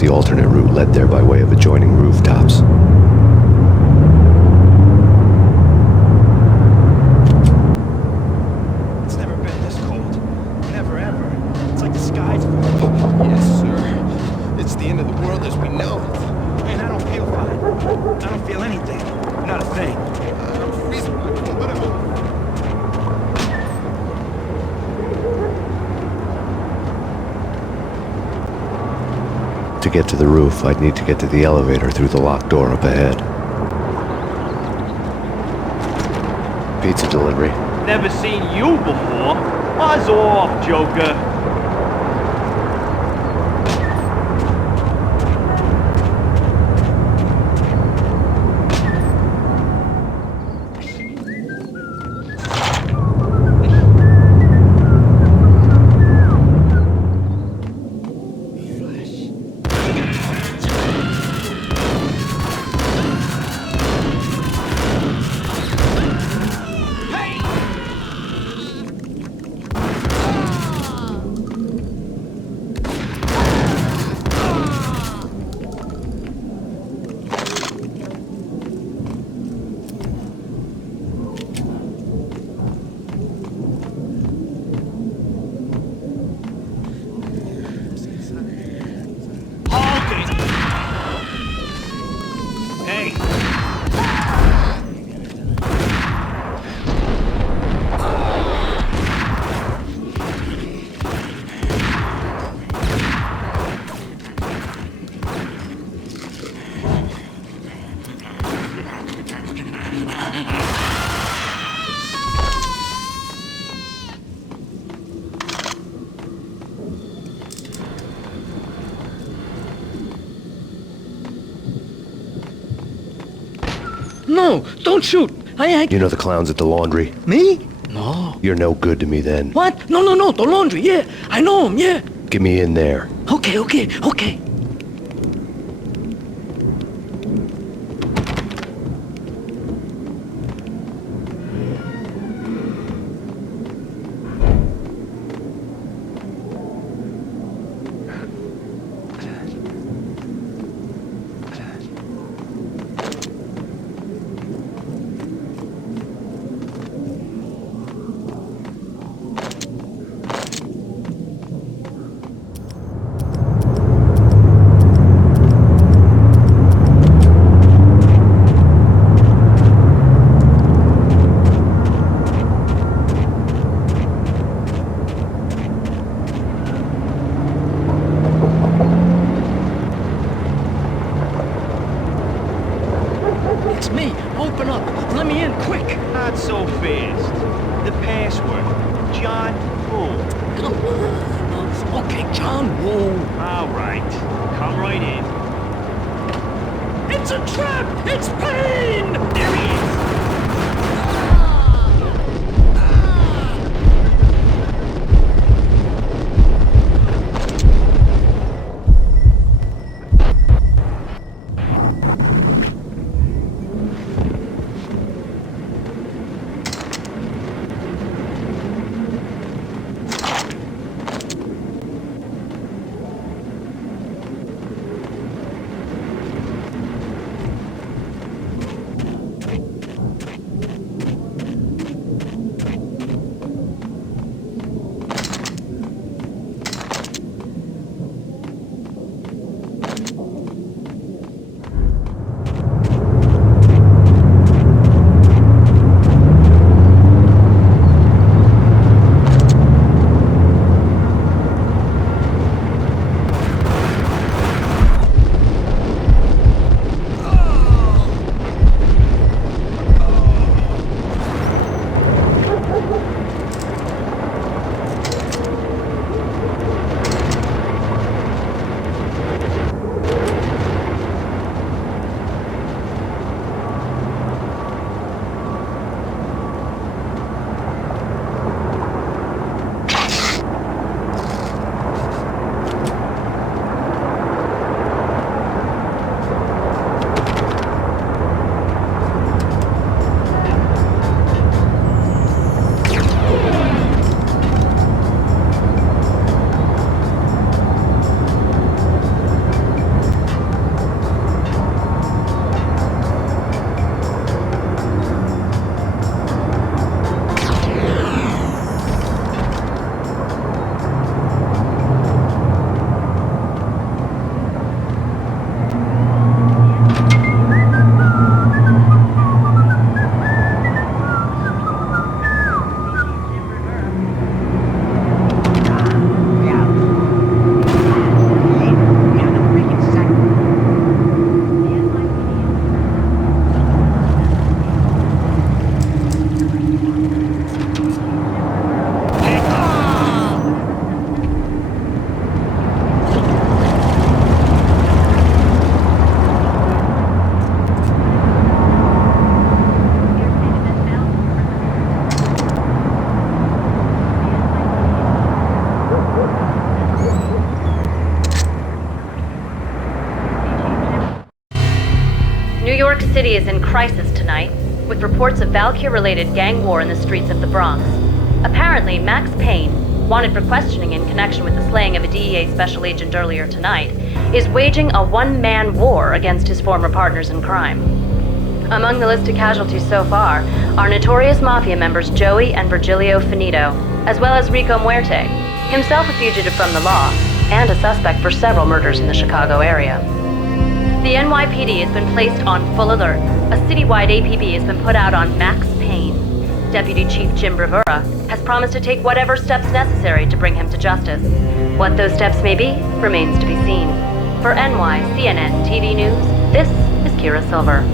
The alternate route led there by way of adjoining rooftops. It's never been this cold. Never ever. It's like the sky's falling. Yes, sir. It's the end of the world as we know it. Man, I don't feel fine. I don't feel anything. Not a thing. I'm freezing. Whatever. To get to the roof, I'd need to get to the elevator through the locked door up ahead. Pizza delivery. Never seen you before. Buzz off, Joker. No, don't shoot. I... You know the clowns at the laundry? Me? No. You're no good to me then. What? No, the laundry, yeah. I know him, yeah. Get me in there. Okay. It's me. Open up. Let me in, quick. Not so fast. The password. John Woo. Come on. Okay, John Woo. All right. Come right in. It's a trap! It's Payne! There he is! is in crisis tonight, with reports of Valkyr-related gang war in the streets of the Bronx. Apparently, Max Payne, wanted for questioning in connection with the slaying of a DEA special agent earlier tonight, is waging a one-man war against his former partners in crime. Among the list of casualties so far are notorious mafia members Joey and Virgilio Finito, as well as Rico Muerte, himself a fugitive from the law, and a suspect for several murders in the Chicago area. The NYPD has been placed on full alert. A citywide APB has been put out on Max Payne. Deputy Chief Jim Bravura has promised to take whatever steps necessary to bring him to justice. What those steps may be remains to be seen. For NYCNN TV News, this is Kira Silver.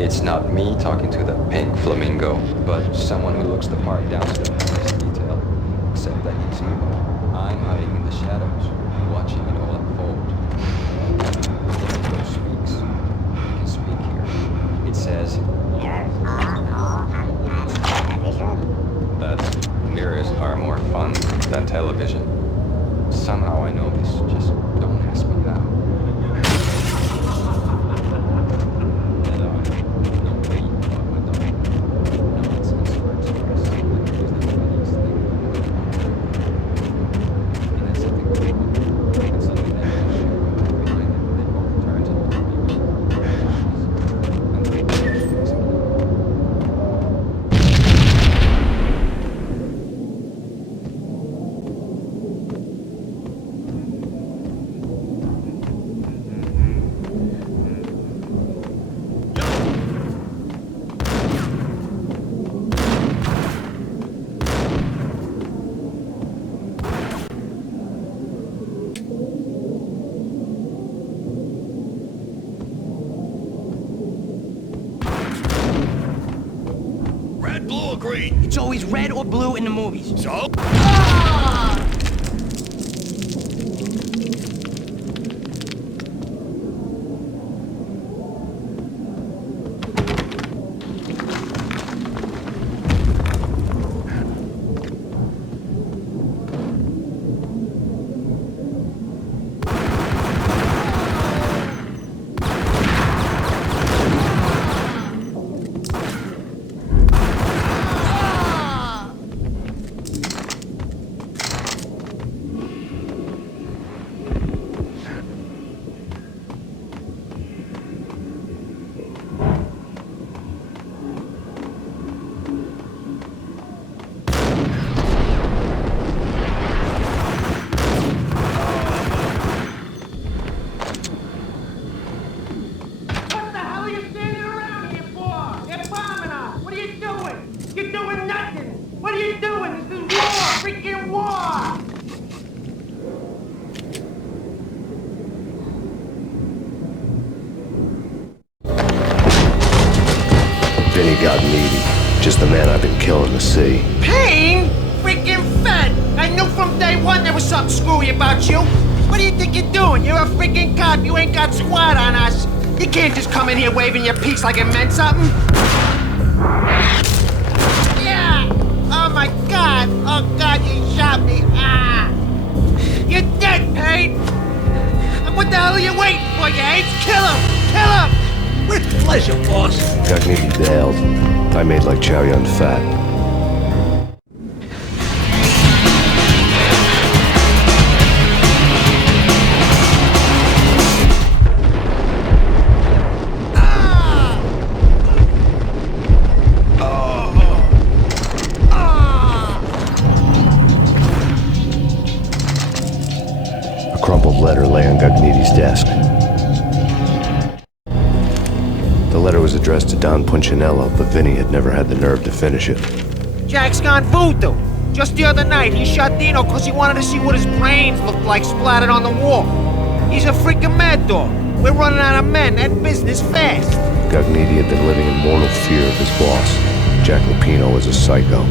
It's not me talking to the pink flamingo, but someone who looks the part down to the tiniest detail. Except that he's me. I'm hiding in the shadows, watching it all unfold. The flamingo speaks. You can speak here. It says, that mirrors are more fun than television. Somehow I know this, just don't ask me how. Blue or green? It's always red or blue in the movies. So? Vinny got needy. Just the man I've been killing to see. Payne? Freaking fed! I knew from day one there was something screwy about you. What do you think you're doing? You're a freaking cop. You ain't got squad on us. You can't just come in here waving your piece like it meant something. Yeah! Oh my God! Oh God, you shot me! Ah! You're dead, Payne! And what the hell are you waiting for, you apes? Kill him! Kill him! With pleasure, boss. Got needy bailed. I made like Chow Yun Fat. A crumpled letter lay on Gugneedy's desk. The letter was addressed to Don Punchinello, but Vinny had never had the nerve to finish it. Jack's gone voodoo. Just the other night, he shot Dino because he wanted to see what his brains looked like splattered on the wall. He's a freaking mad dog. We're running out of men and business fast. Gugnetti had been living in mortal fear of his boss. Jack Lupino was a psycho.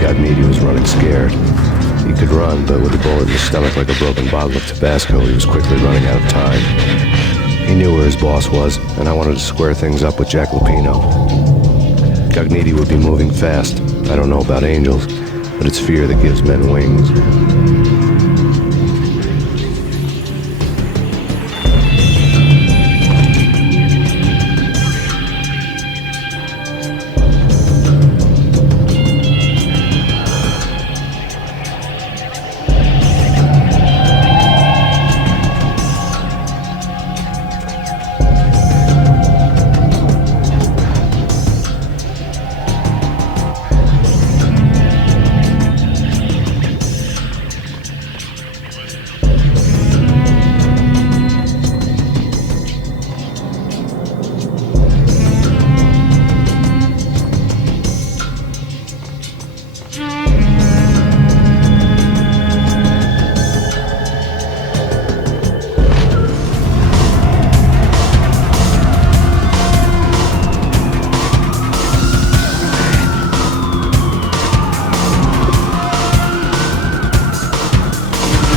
Gugnetti was running scared. He could run, but with a bullet in his stomach like a broken bottle of Tabasco, he was quickly running out of time. He knew where his boss was, and I wanted to square things up with Jack Lupino. Gugnetti would be moving fast. I don't know about angels, but it's fear that gives men wings.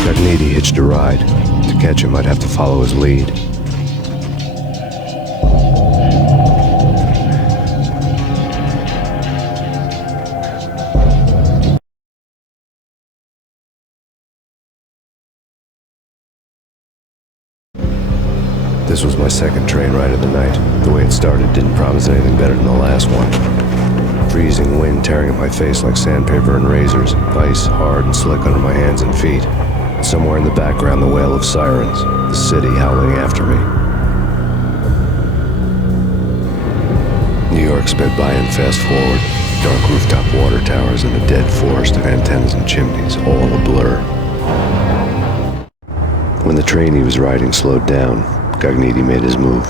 Gugnetti hitched a ride. To catch him, I'd have to follow his lead. This was my second train ride of the night. The way it started didn't promise anything better than the last one. Freezing wind tearing at my face like sandpaper and razors, ice hard and slick under my hands and feet. Somewhere in the background, the wail of sirens, the city howling after me. New York sped by in fast forward, dark rooftop water towers and a dead forest of antennas and chimneys, all a blur. When the train he was riding slowed down, Gugnetti made his move.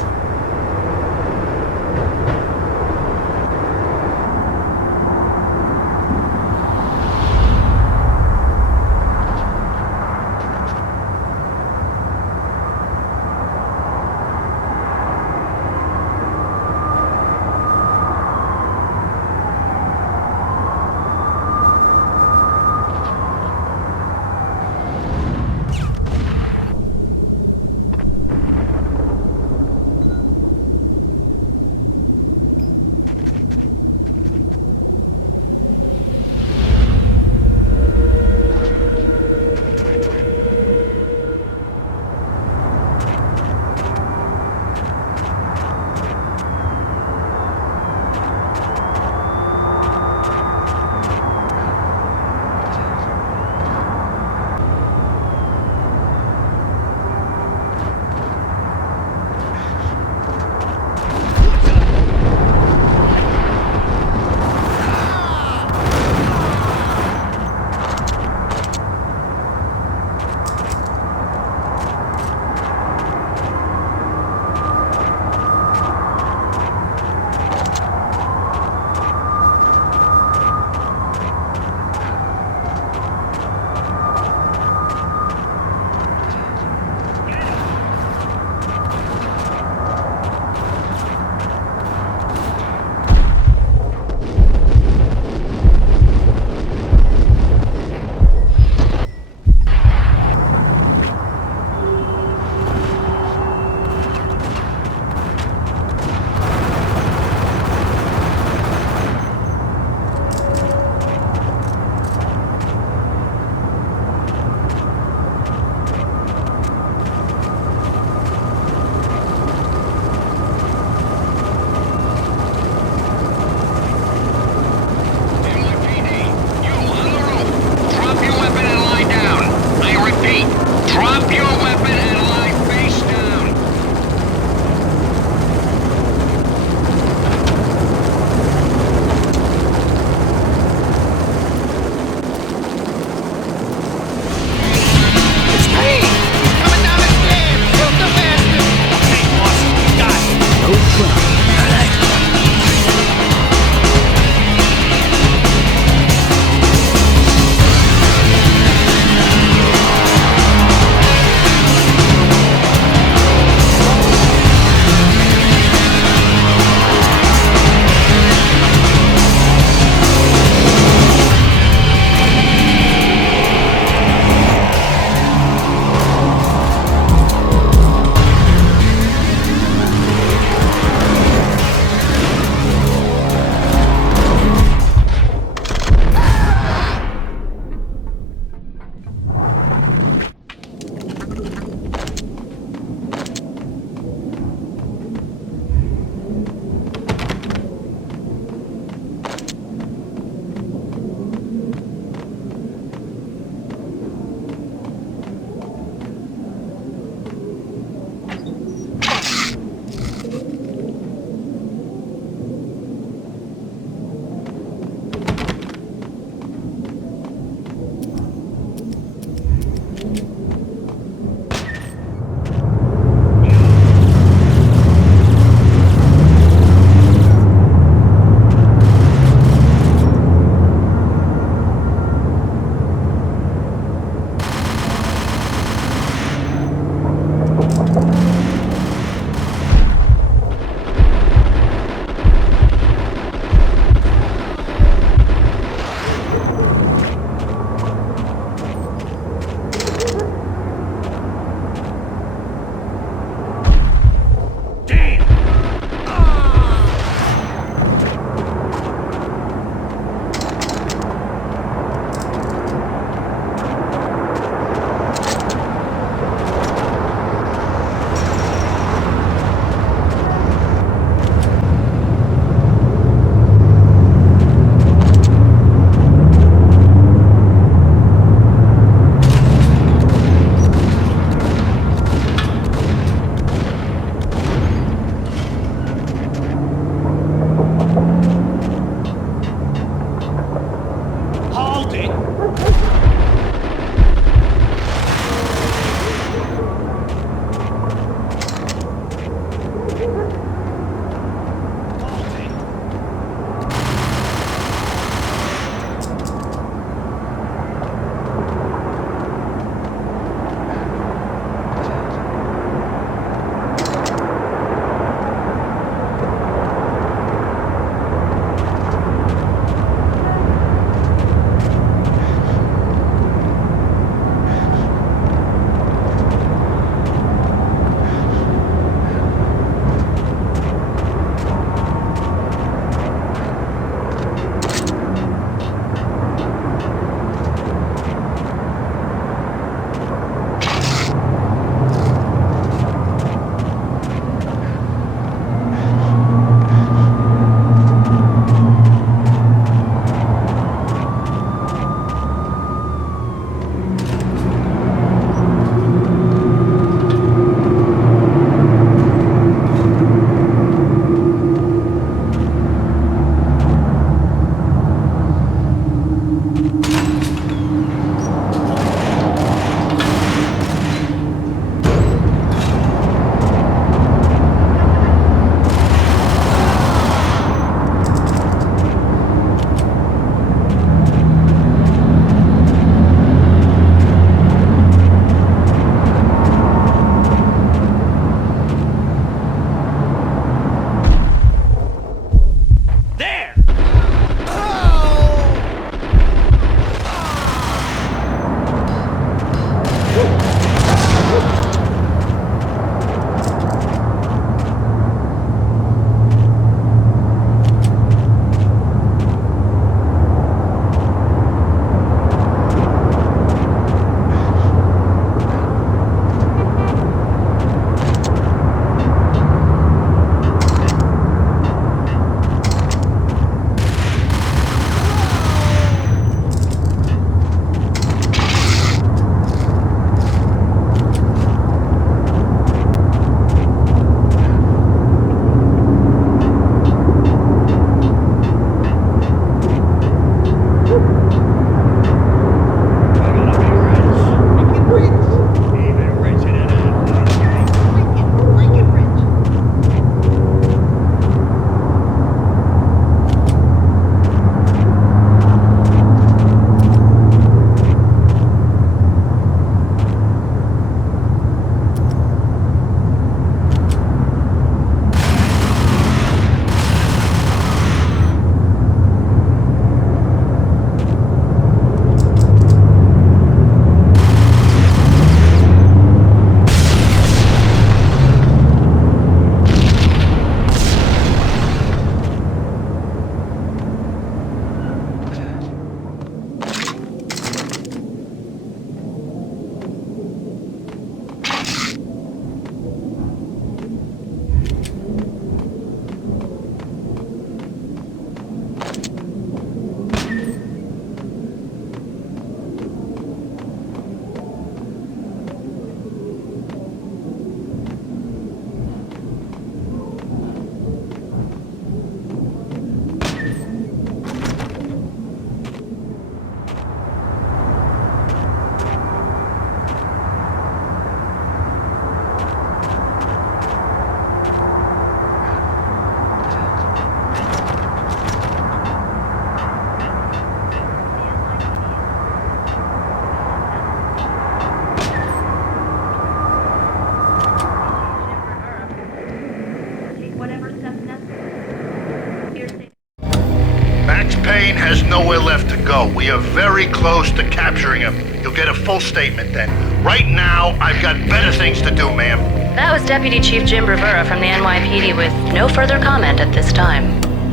nowhere left to go. We are very close to capturing him. You'll get a full statement then. Right now, I've got better things to do, ma'am. That was Deputy Chief Jim Rivera from the NYPD with no further comment at this time.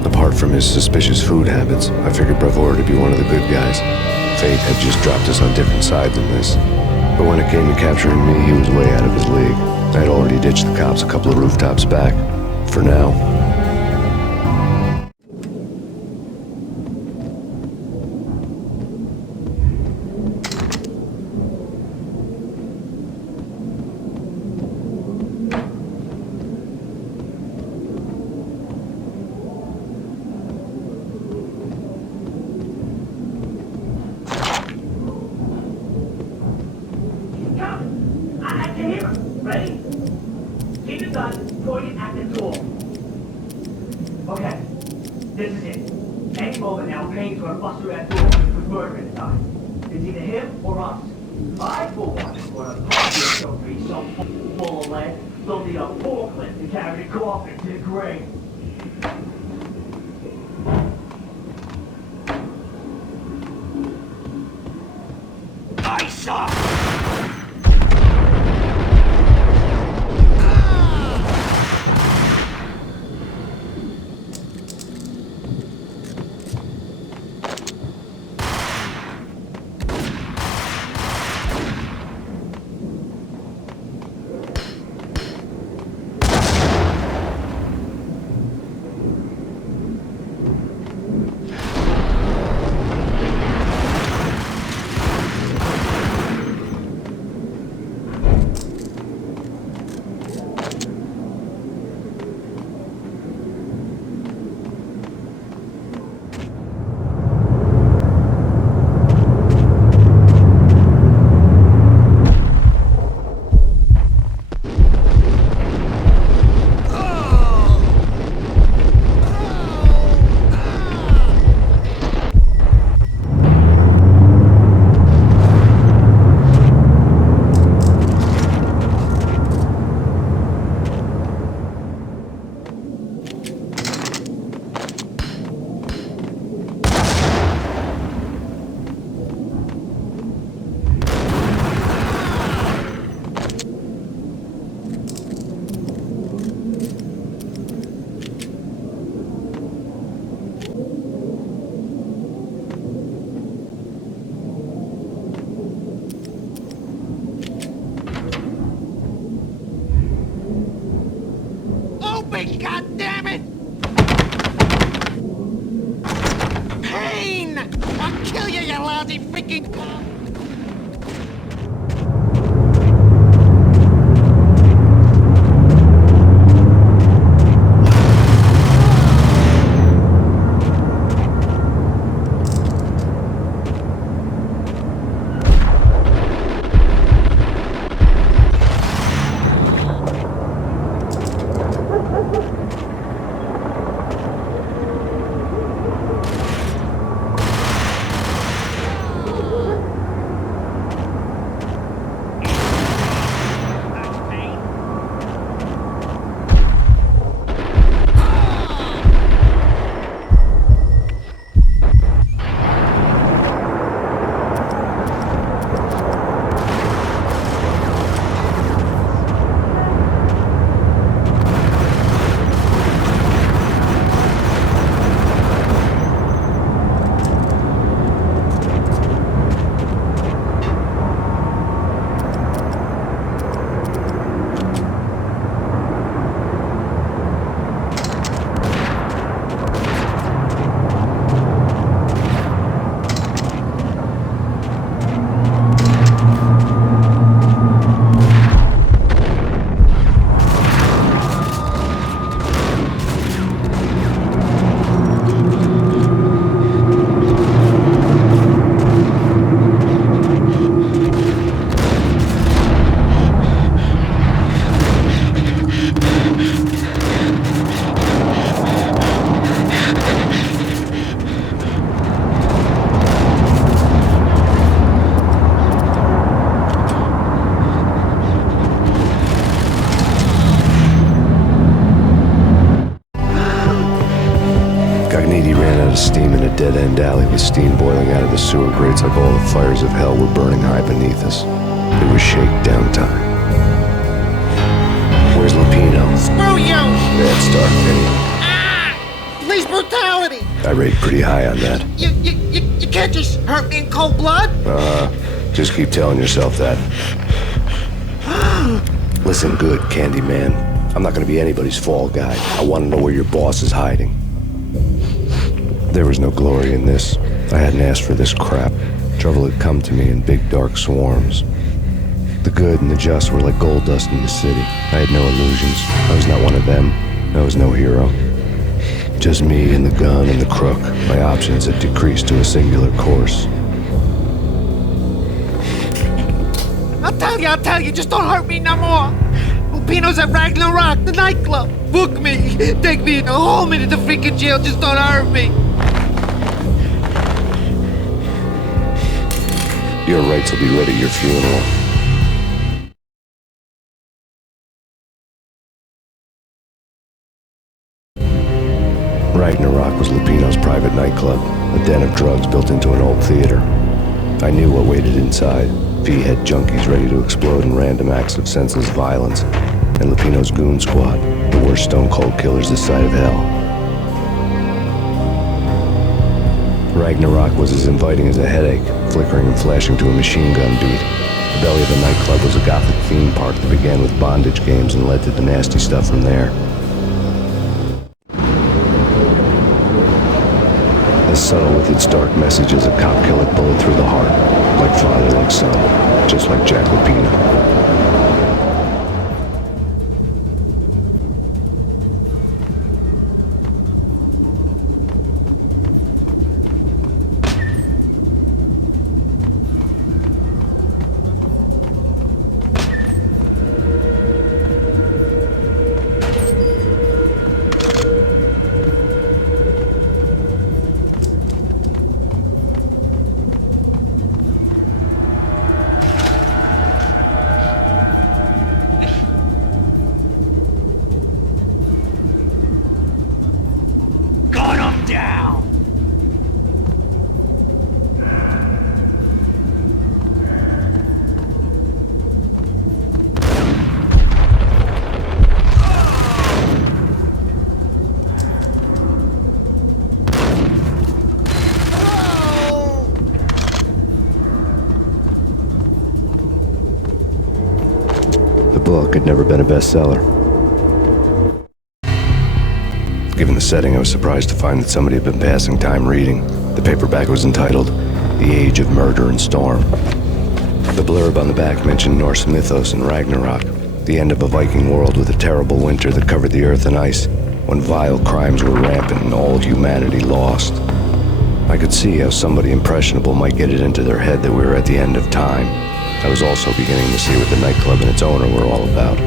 Apart from his suspicious food habits, I figured Bravura to be one of the good guys. Fate had just dropped us on different sides in this. But when it came to capturing me, he was way out of his league. I had already ditched the cops a couple of rooftops back. For now. Okay, this is it. Any moment now, Payne's gonna bust through that door with murder in his eye. It's either him or us. I, for one, is gonna pop your trophy so full of lead, they'll need a forklift to carry the coffin to the grave. I saw! God damn it! Payne! I'll kill you, you lousy freaking cop! dead-end alley with steam boiling out of the sewer grates like all the fires of hell were burning high beneath us. It was shakedown time. Where's Lupino? Screw you! Bad start, Vinny. Police brutality! I rate pretty high on that. You can't just hurt me in cold blood? Just keep telling yourself that. Listen good, Candyman. I'm not gonna be anybody's fall guy. I wanna know where your boss is hiding. There was no glory in this. I hadn't asked for this crap. Trouble had come to me in big dark swarms. The good and the just were like gold dust in the city. I had no illusions. I was not one of them. I was no hero. Just me and the gun and the crook. My options had decreased to a singular course. I'll tell you, just don't hurt me no more. Lupino's at Ragna, the nightclub. Book me. Take me home into the freaking jail, just don't hurt me. Your rights will be read at your funeral. Ragnarok was Lupino's private nightclub, a den of drugs built into an old theater. I knew what waited inside. V-head junkies ready to explode in random acts of senseless violence, and Lupino's goon squad, the worst stone-cold killers this side of hell. Ragnarok was as inviting as a headache, flickering and flashing to a machine gun beat. The belly of the nightclub was a gothic theme park that began with bondage games and led to the nasty stuff from there. As subtle with its dark message as a cop-killer bullet through the heart. Like father, like son. Just like Jack Lupino. Book had never been a bestseller. Given the setting, I was surprised to find that somebody had been passing time reading. The paperback was entitled The Age of Murder and Storm. The blurb on the back mentioned Norse mythos and Ragnarok, the end of a Viking world with a terrible winter that covered the earth in ice, when vile crimes were rampant and all humanity lost. I could see how somebody impressionable might get it into their head that we were at the end of time. I was also beginning to see what the nightclub and its owner were all about.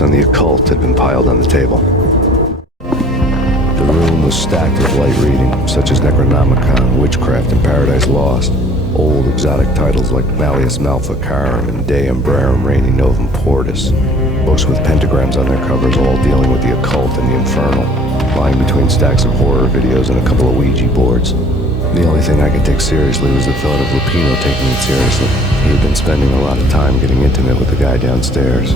books on the occult had been piled on the table. The room was stacked with light reading, such as Necronomicon, Witchcraft, and Paradise Lost. Old exotic titles like Malleus Maleficarum and Deum Brerum Reini Novum Portus. Books with pentagrams on their covers, all dealing with the occult and the infernal, lying between stacks of horror videos and a couple of Ouija boards. The only thing I could take seriously was the thought of Lupino taking it seriously. He had been spending a lot of time getting intimate with the guy downstairs.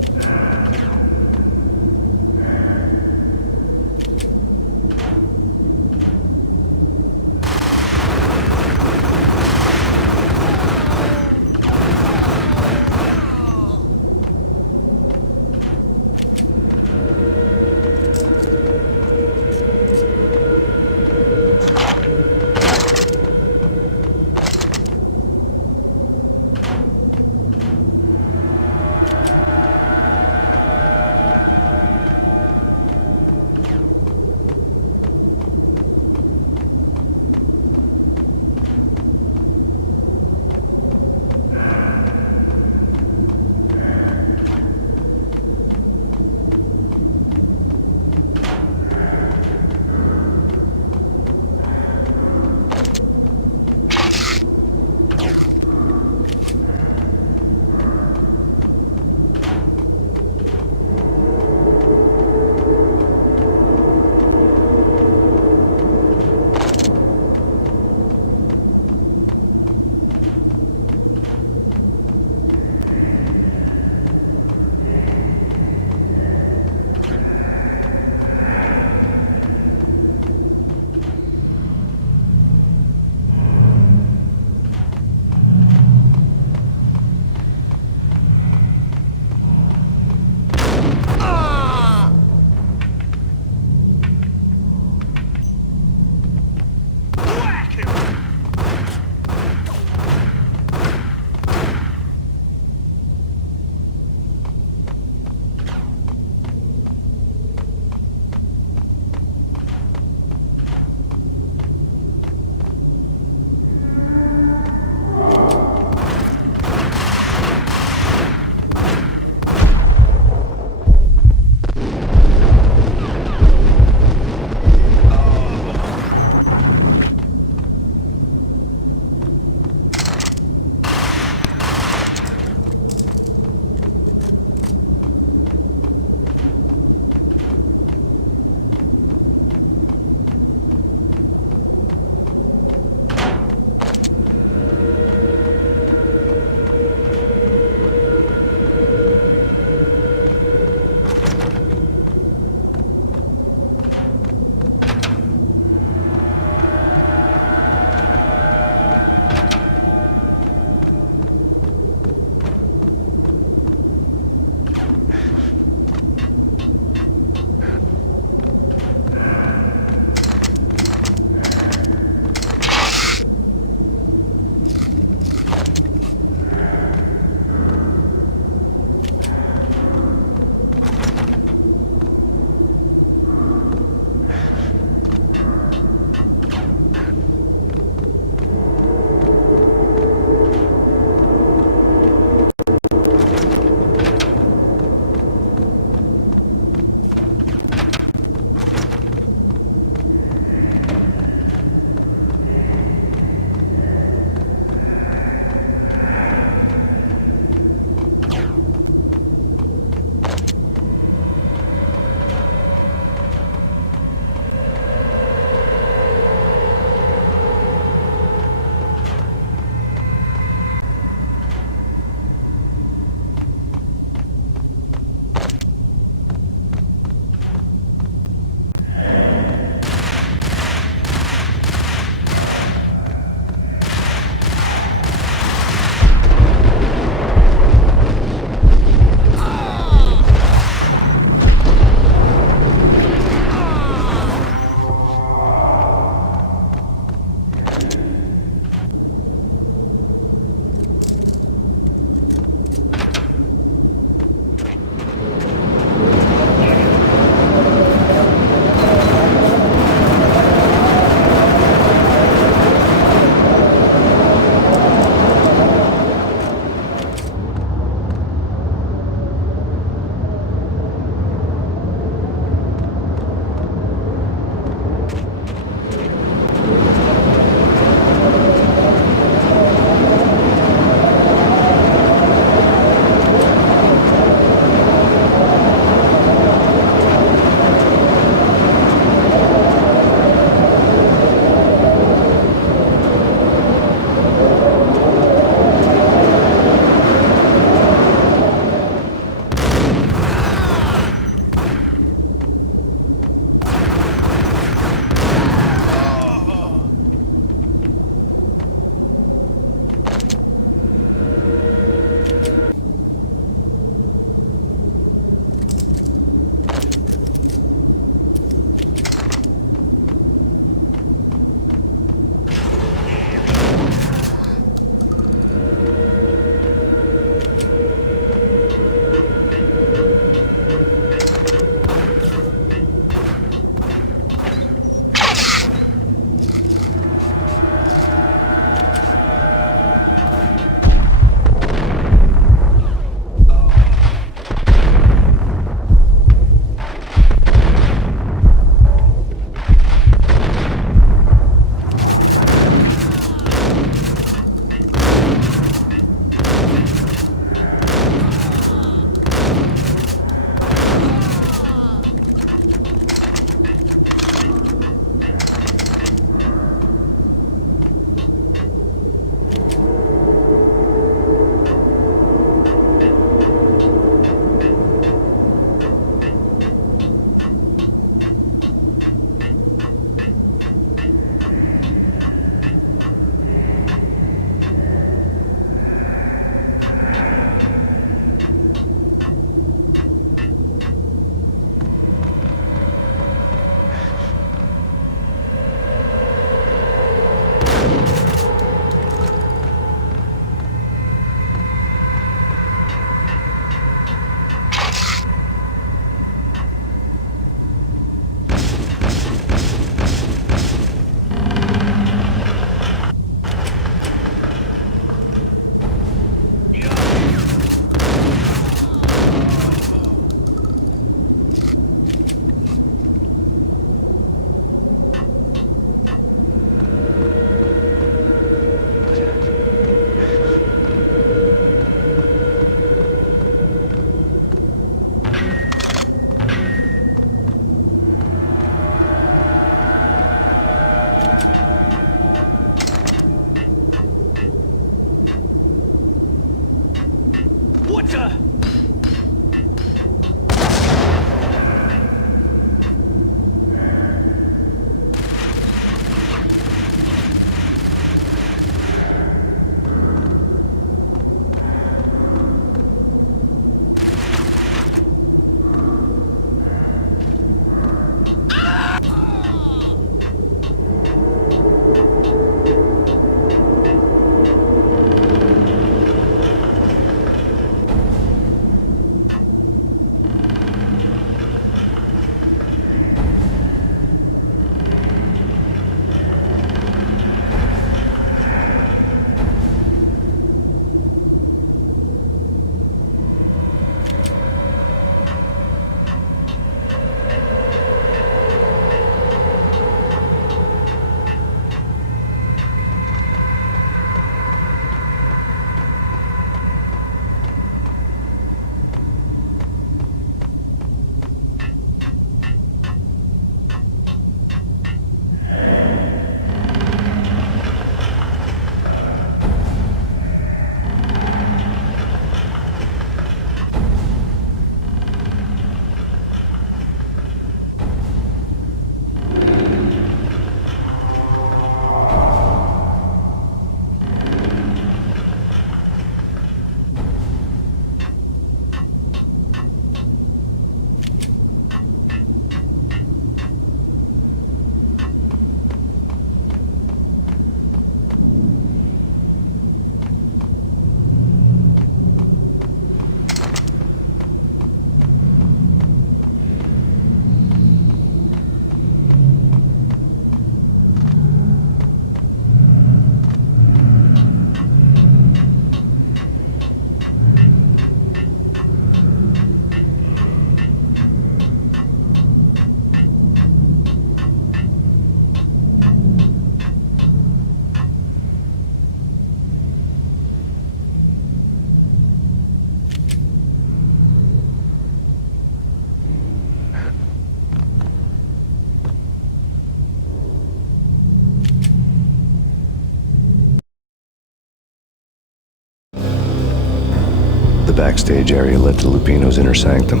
backstage area led to Lupino's inner sanctum.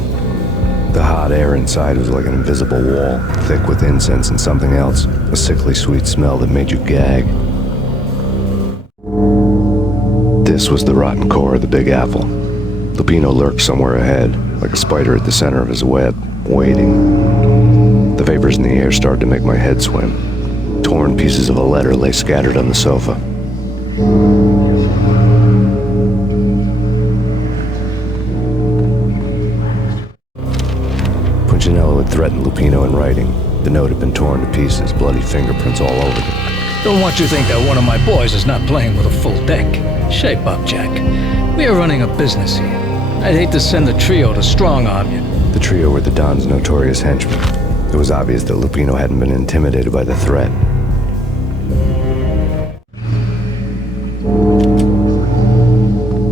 The hot air inside was like an invisible wall, thick with incense and something else, a sickly sweet smell that made you gag. This was the rotten core of the Big Apple. Lupino lurked somewhere ahead, like a spider at the center of his web, waiting. The vapors in the air started to make my head swim. Torn pieces of a letter lay scattered on the sofa. Punchinello had threatened Lupino in writing. The note had been torn to pieces, bloody fingerprints all over it. Don't want you to think that one of my boys is not playing with a full deck. Shape up, Jack. We are running a business here. I'd hate to send the trio to strong-arm you. The trio were the Don's notorious henchmen. It was obvious that Lupino hadn't been intimidated by the threat.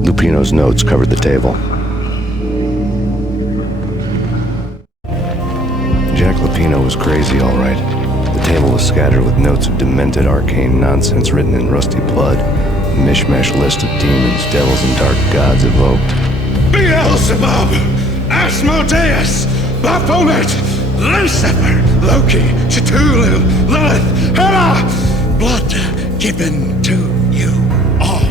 Lupino's notes covered the table. Jack Lupino was crazy, all right. The table was scattered with notes of demented arcane nonsense written in rusty blood. A mishmash list of demons, devils, and dark gods evoked. Beelzebub, Asmodeus, Baphomet, Lucifer, Loki, Cthulhu, Lilith, Hera, blood given to you all.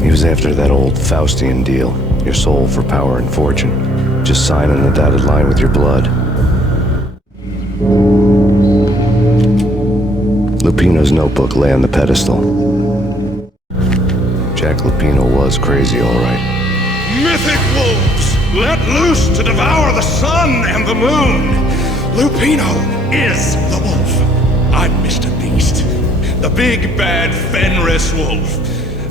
He was after that old Faustian deal, your soul for power and fortune. Just sign on the dotted line with your blood. Lupino's notebook lay on the pedestal. Jack Lupino was crazy, all right. Mythic wolves, let loose to devour the sun and the moon. Lupino is the wolf. I'm Mr. Beast, the big bad Fenris wolf.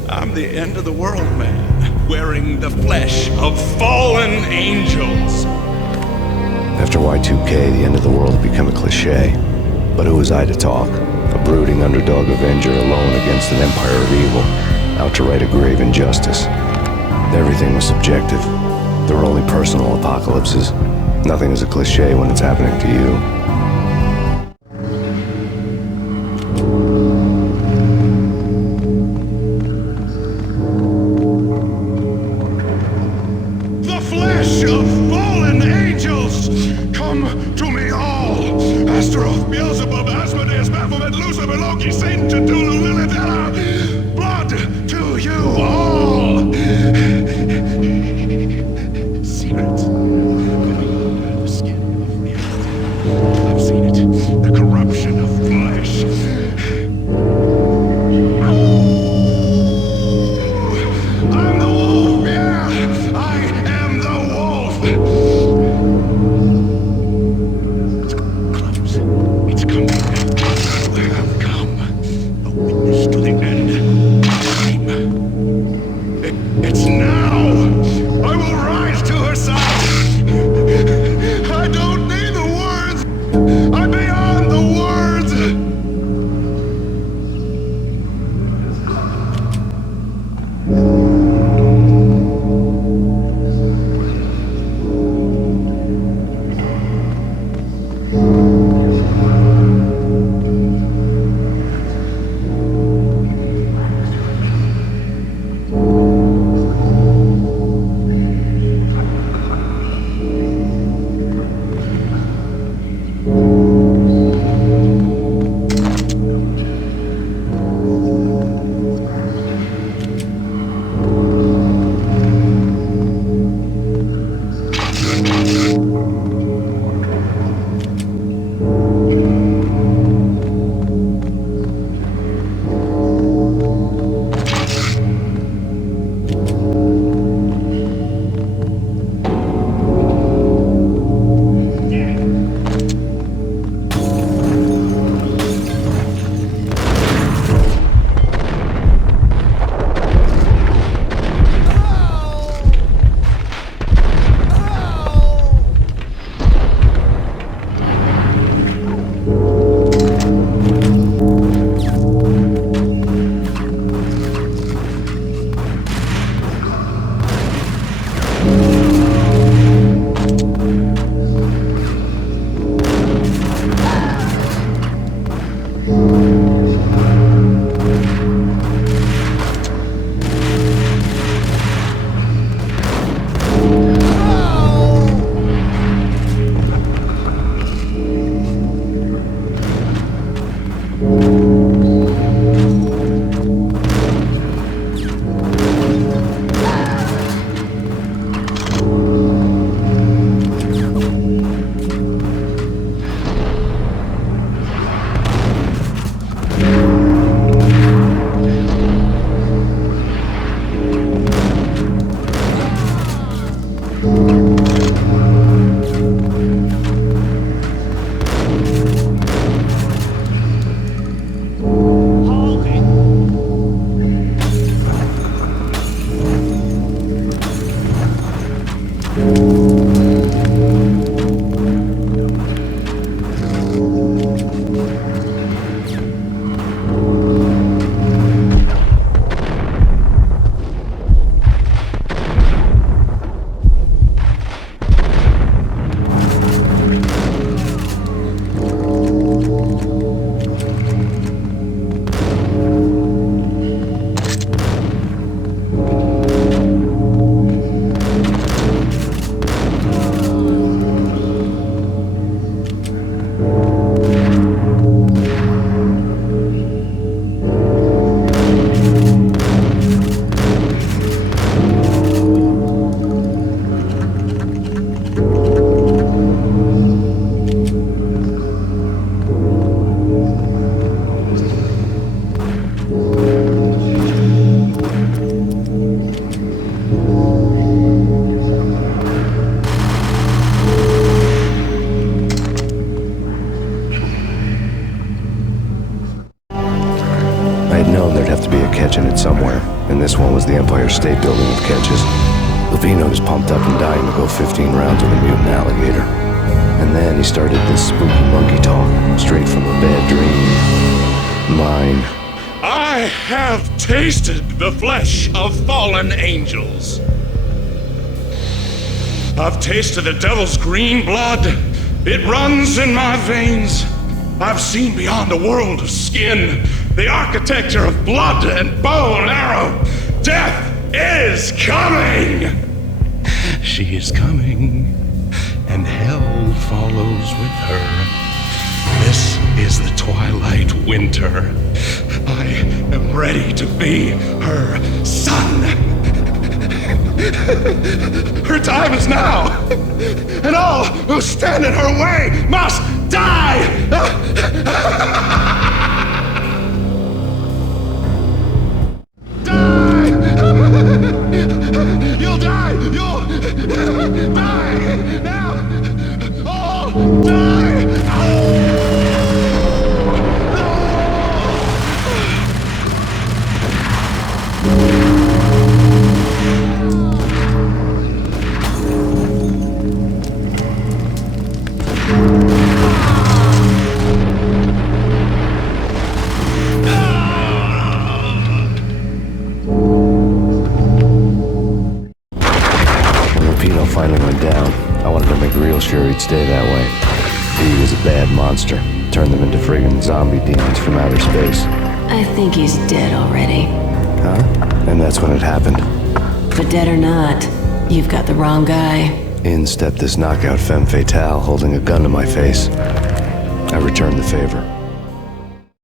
I'm the end of the world man, wearing the flesh of fallen angels. After Y2K, the end of the world had become a cliché. But who was I to talk? A brooding underdog avenger alone against an empire of evil, out to right a grave injustice. Everything was subjective. There were only personal apocalypses. Nothing is a cliché when it's happening to you. The flesh of fallen angels, come to me all. Astaroth, Beelzebub, Asmodeus, Baphomet, Lucifer, Loki, Satan, Cthulhu, Lilith, Hera. Blood to you all. Secrets. The skin of reality. I've seen state building of catches. Lupino was pumped up and dying to go 15 rounds with a mutant alligator. And then he started this spooky monkey talk, straight from a bad dream. Mine. I have tasted the flesh of fallen angels. I've tasted the devil's green blood. It runs in my veins. I've seen beyond a world of skin, the architecture of blood and bow and arrow. Death is coming! She is coming, and hell follows with her. This is the twilight winter. I am ready to be her son. Her time is now, and all who stand in her way must die! Die! You'll die! You'll die! Now! All die! Finally went down. I wanted to make real sure he'd stay that way. He was a bad monster. Turned them into friggin' zombie demons from outer space. I think he's dead already. Huh? And that's when it happened. But dead or not, you've got the wrong guy. In stepped this knockout femme fatale, holding a gun to my face. I returned the favor.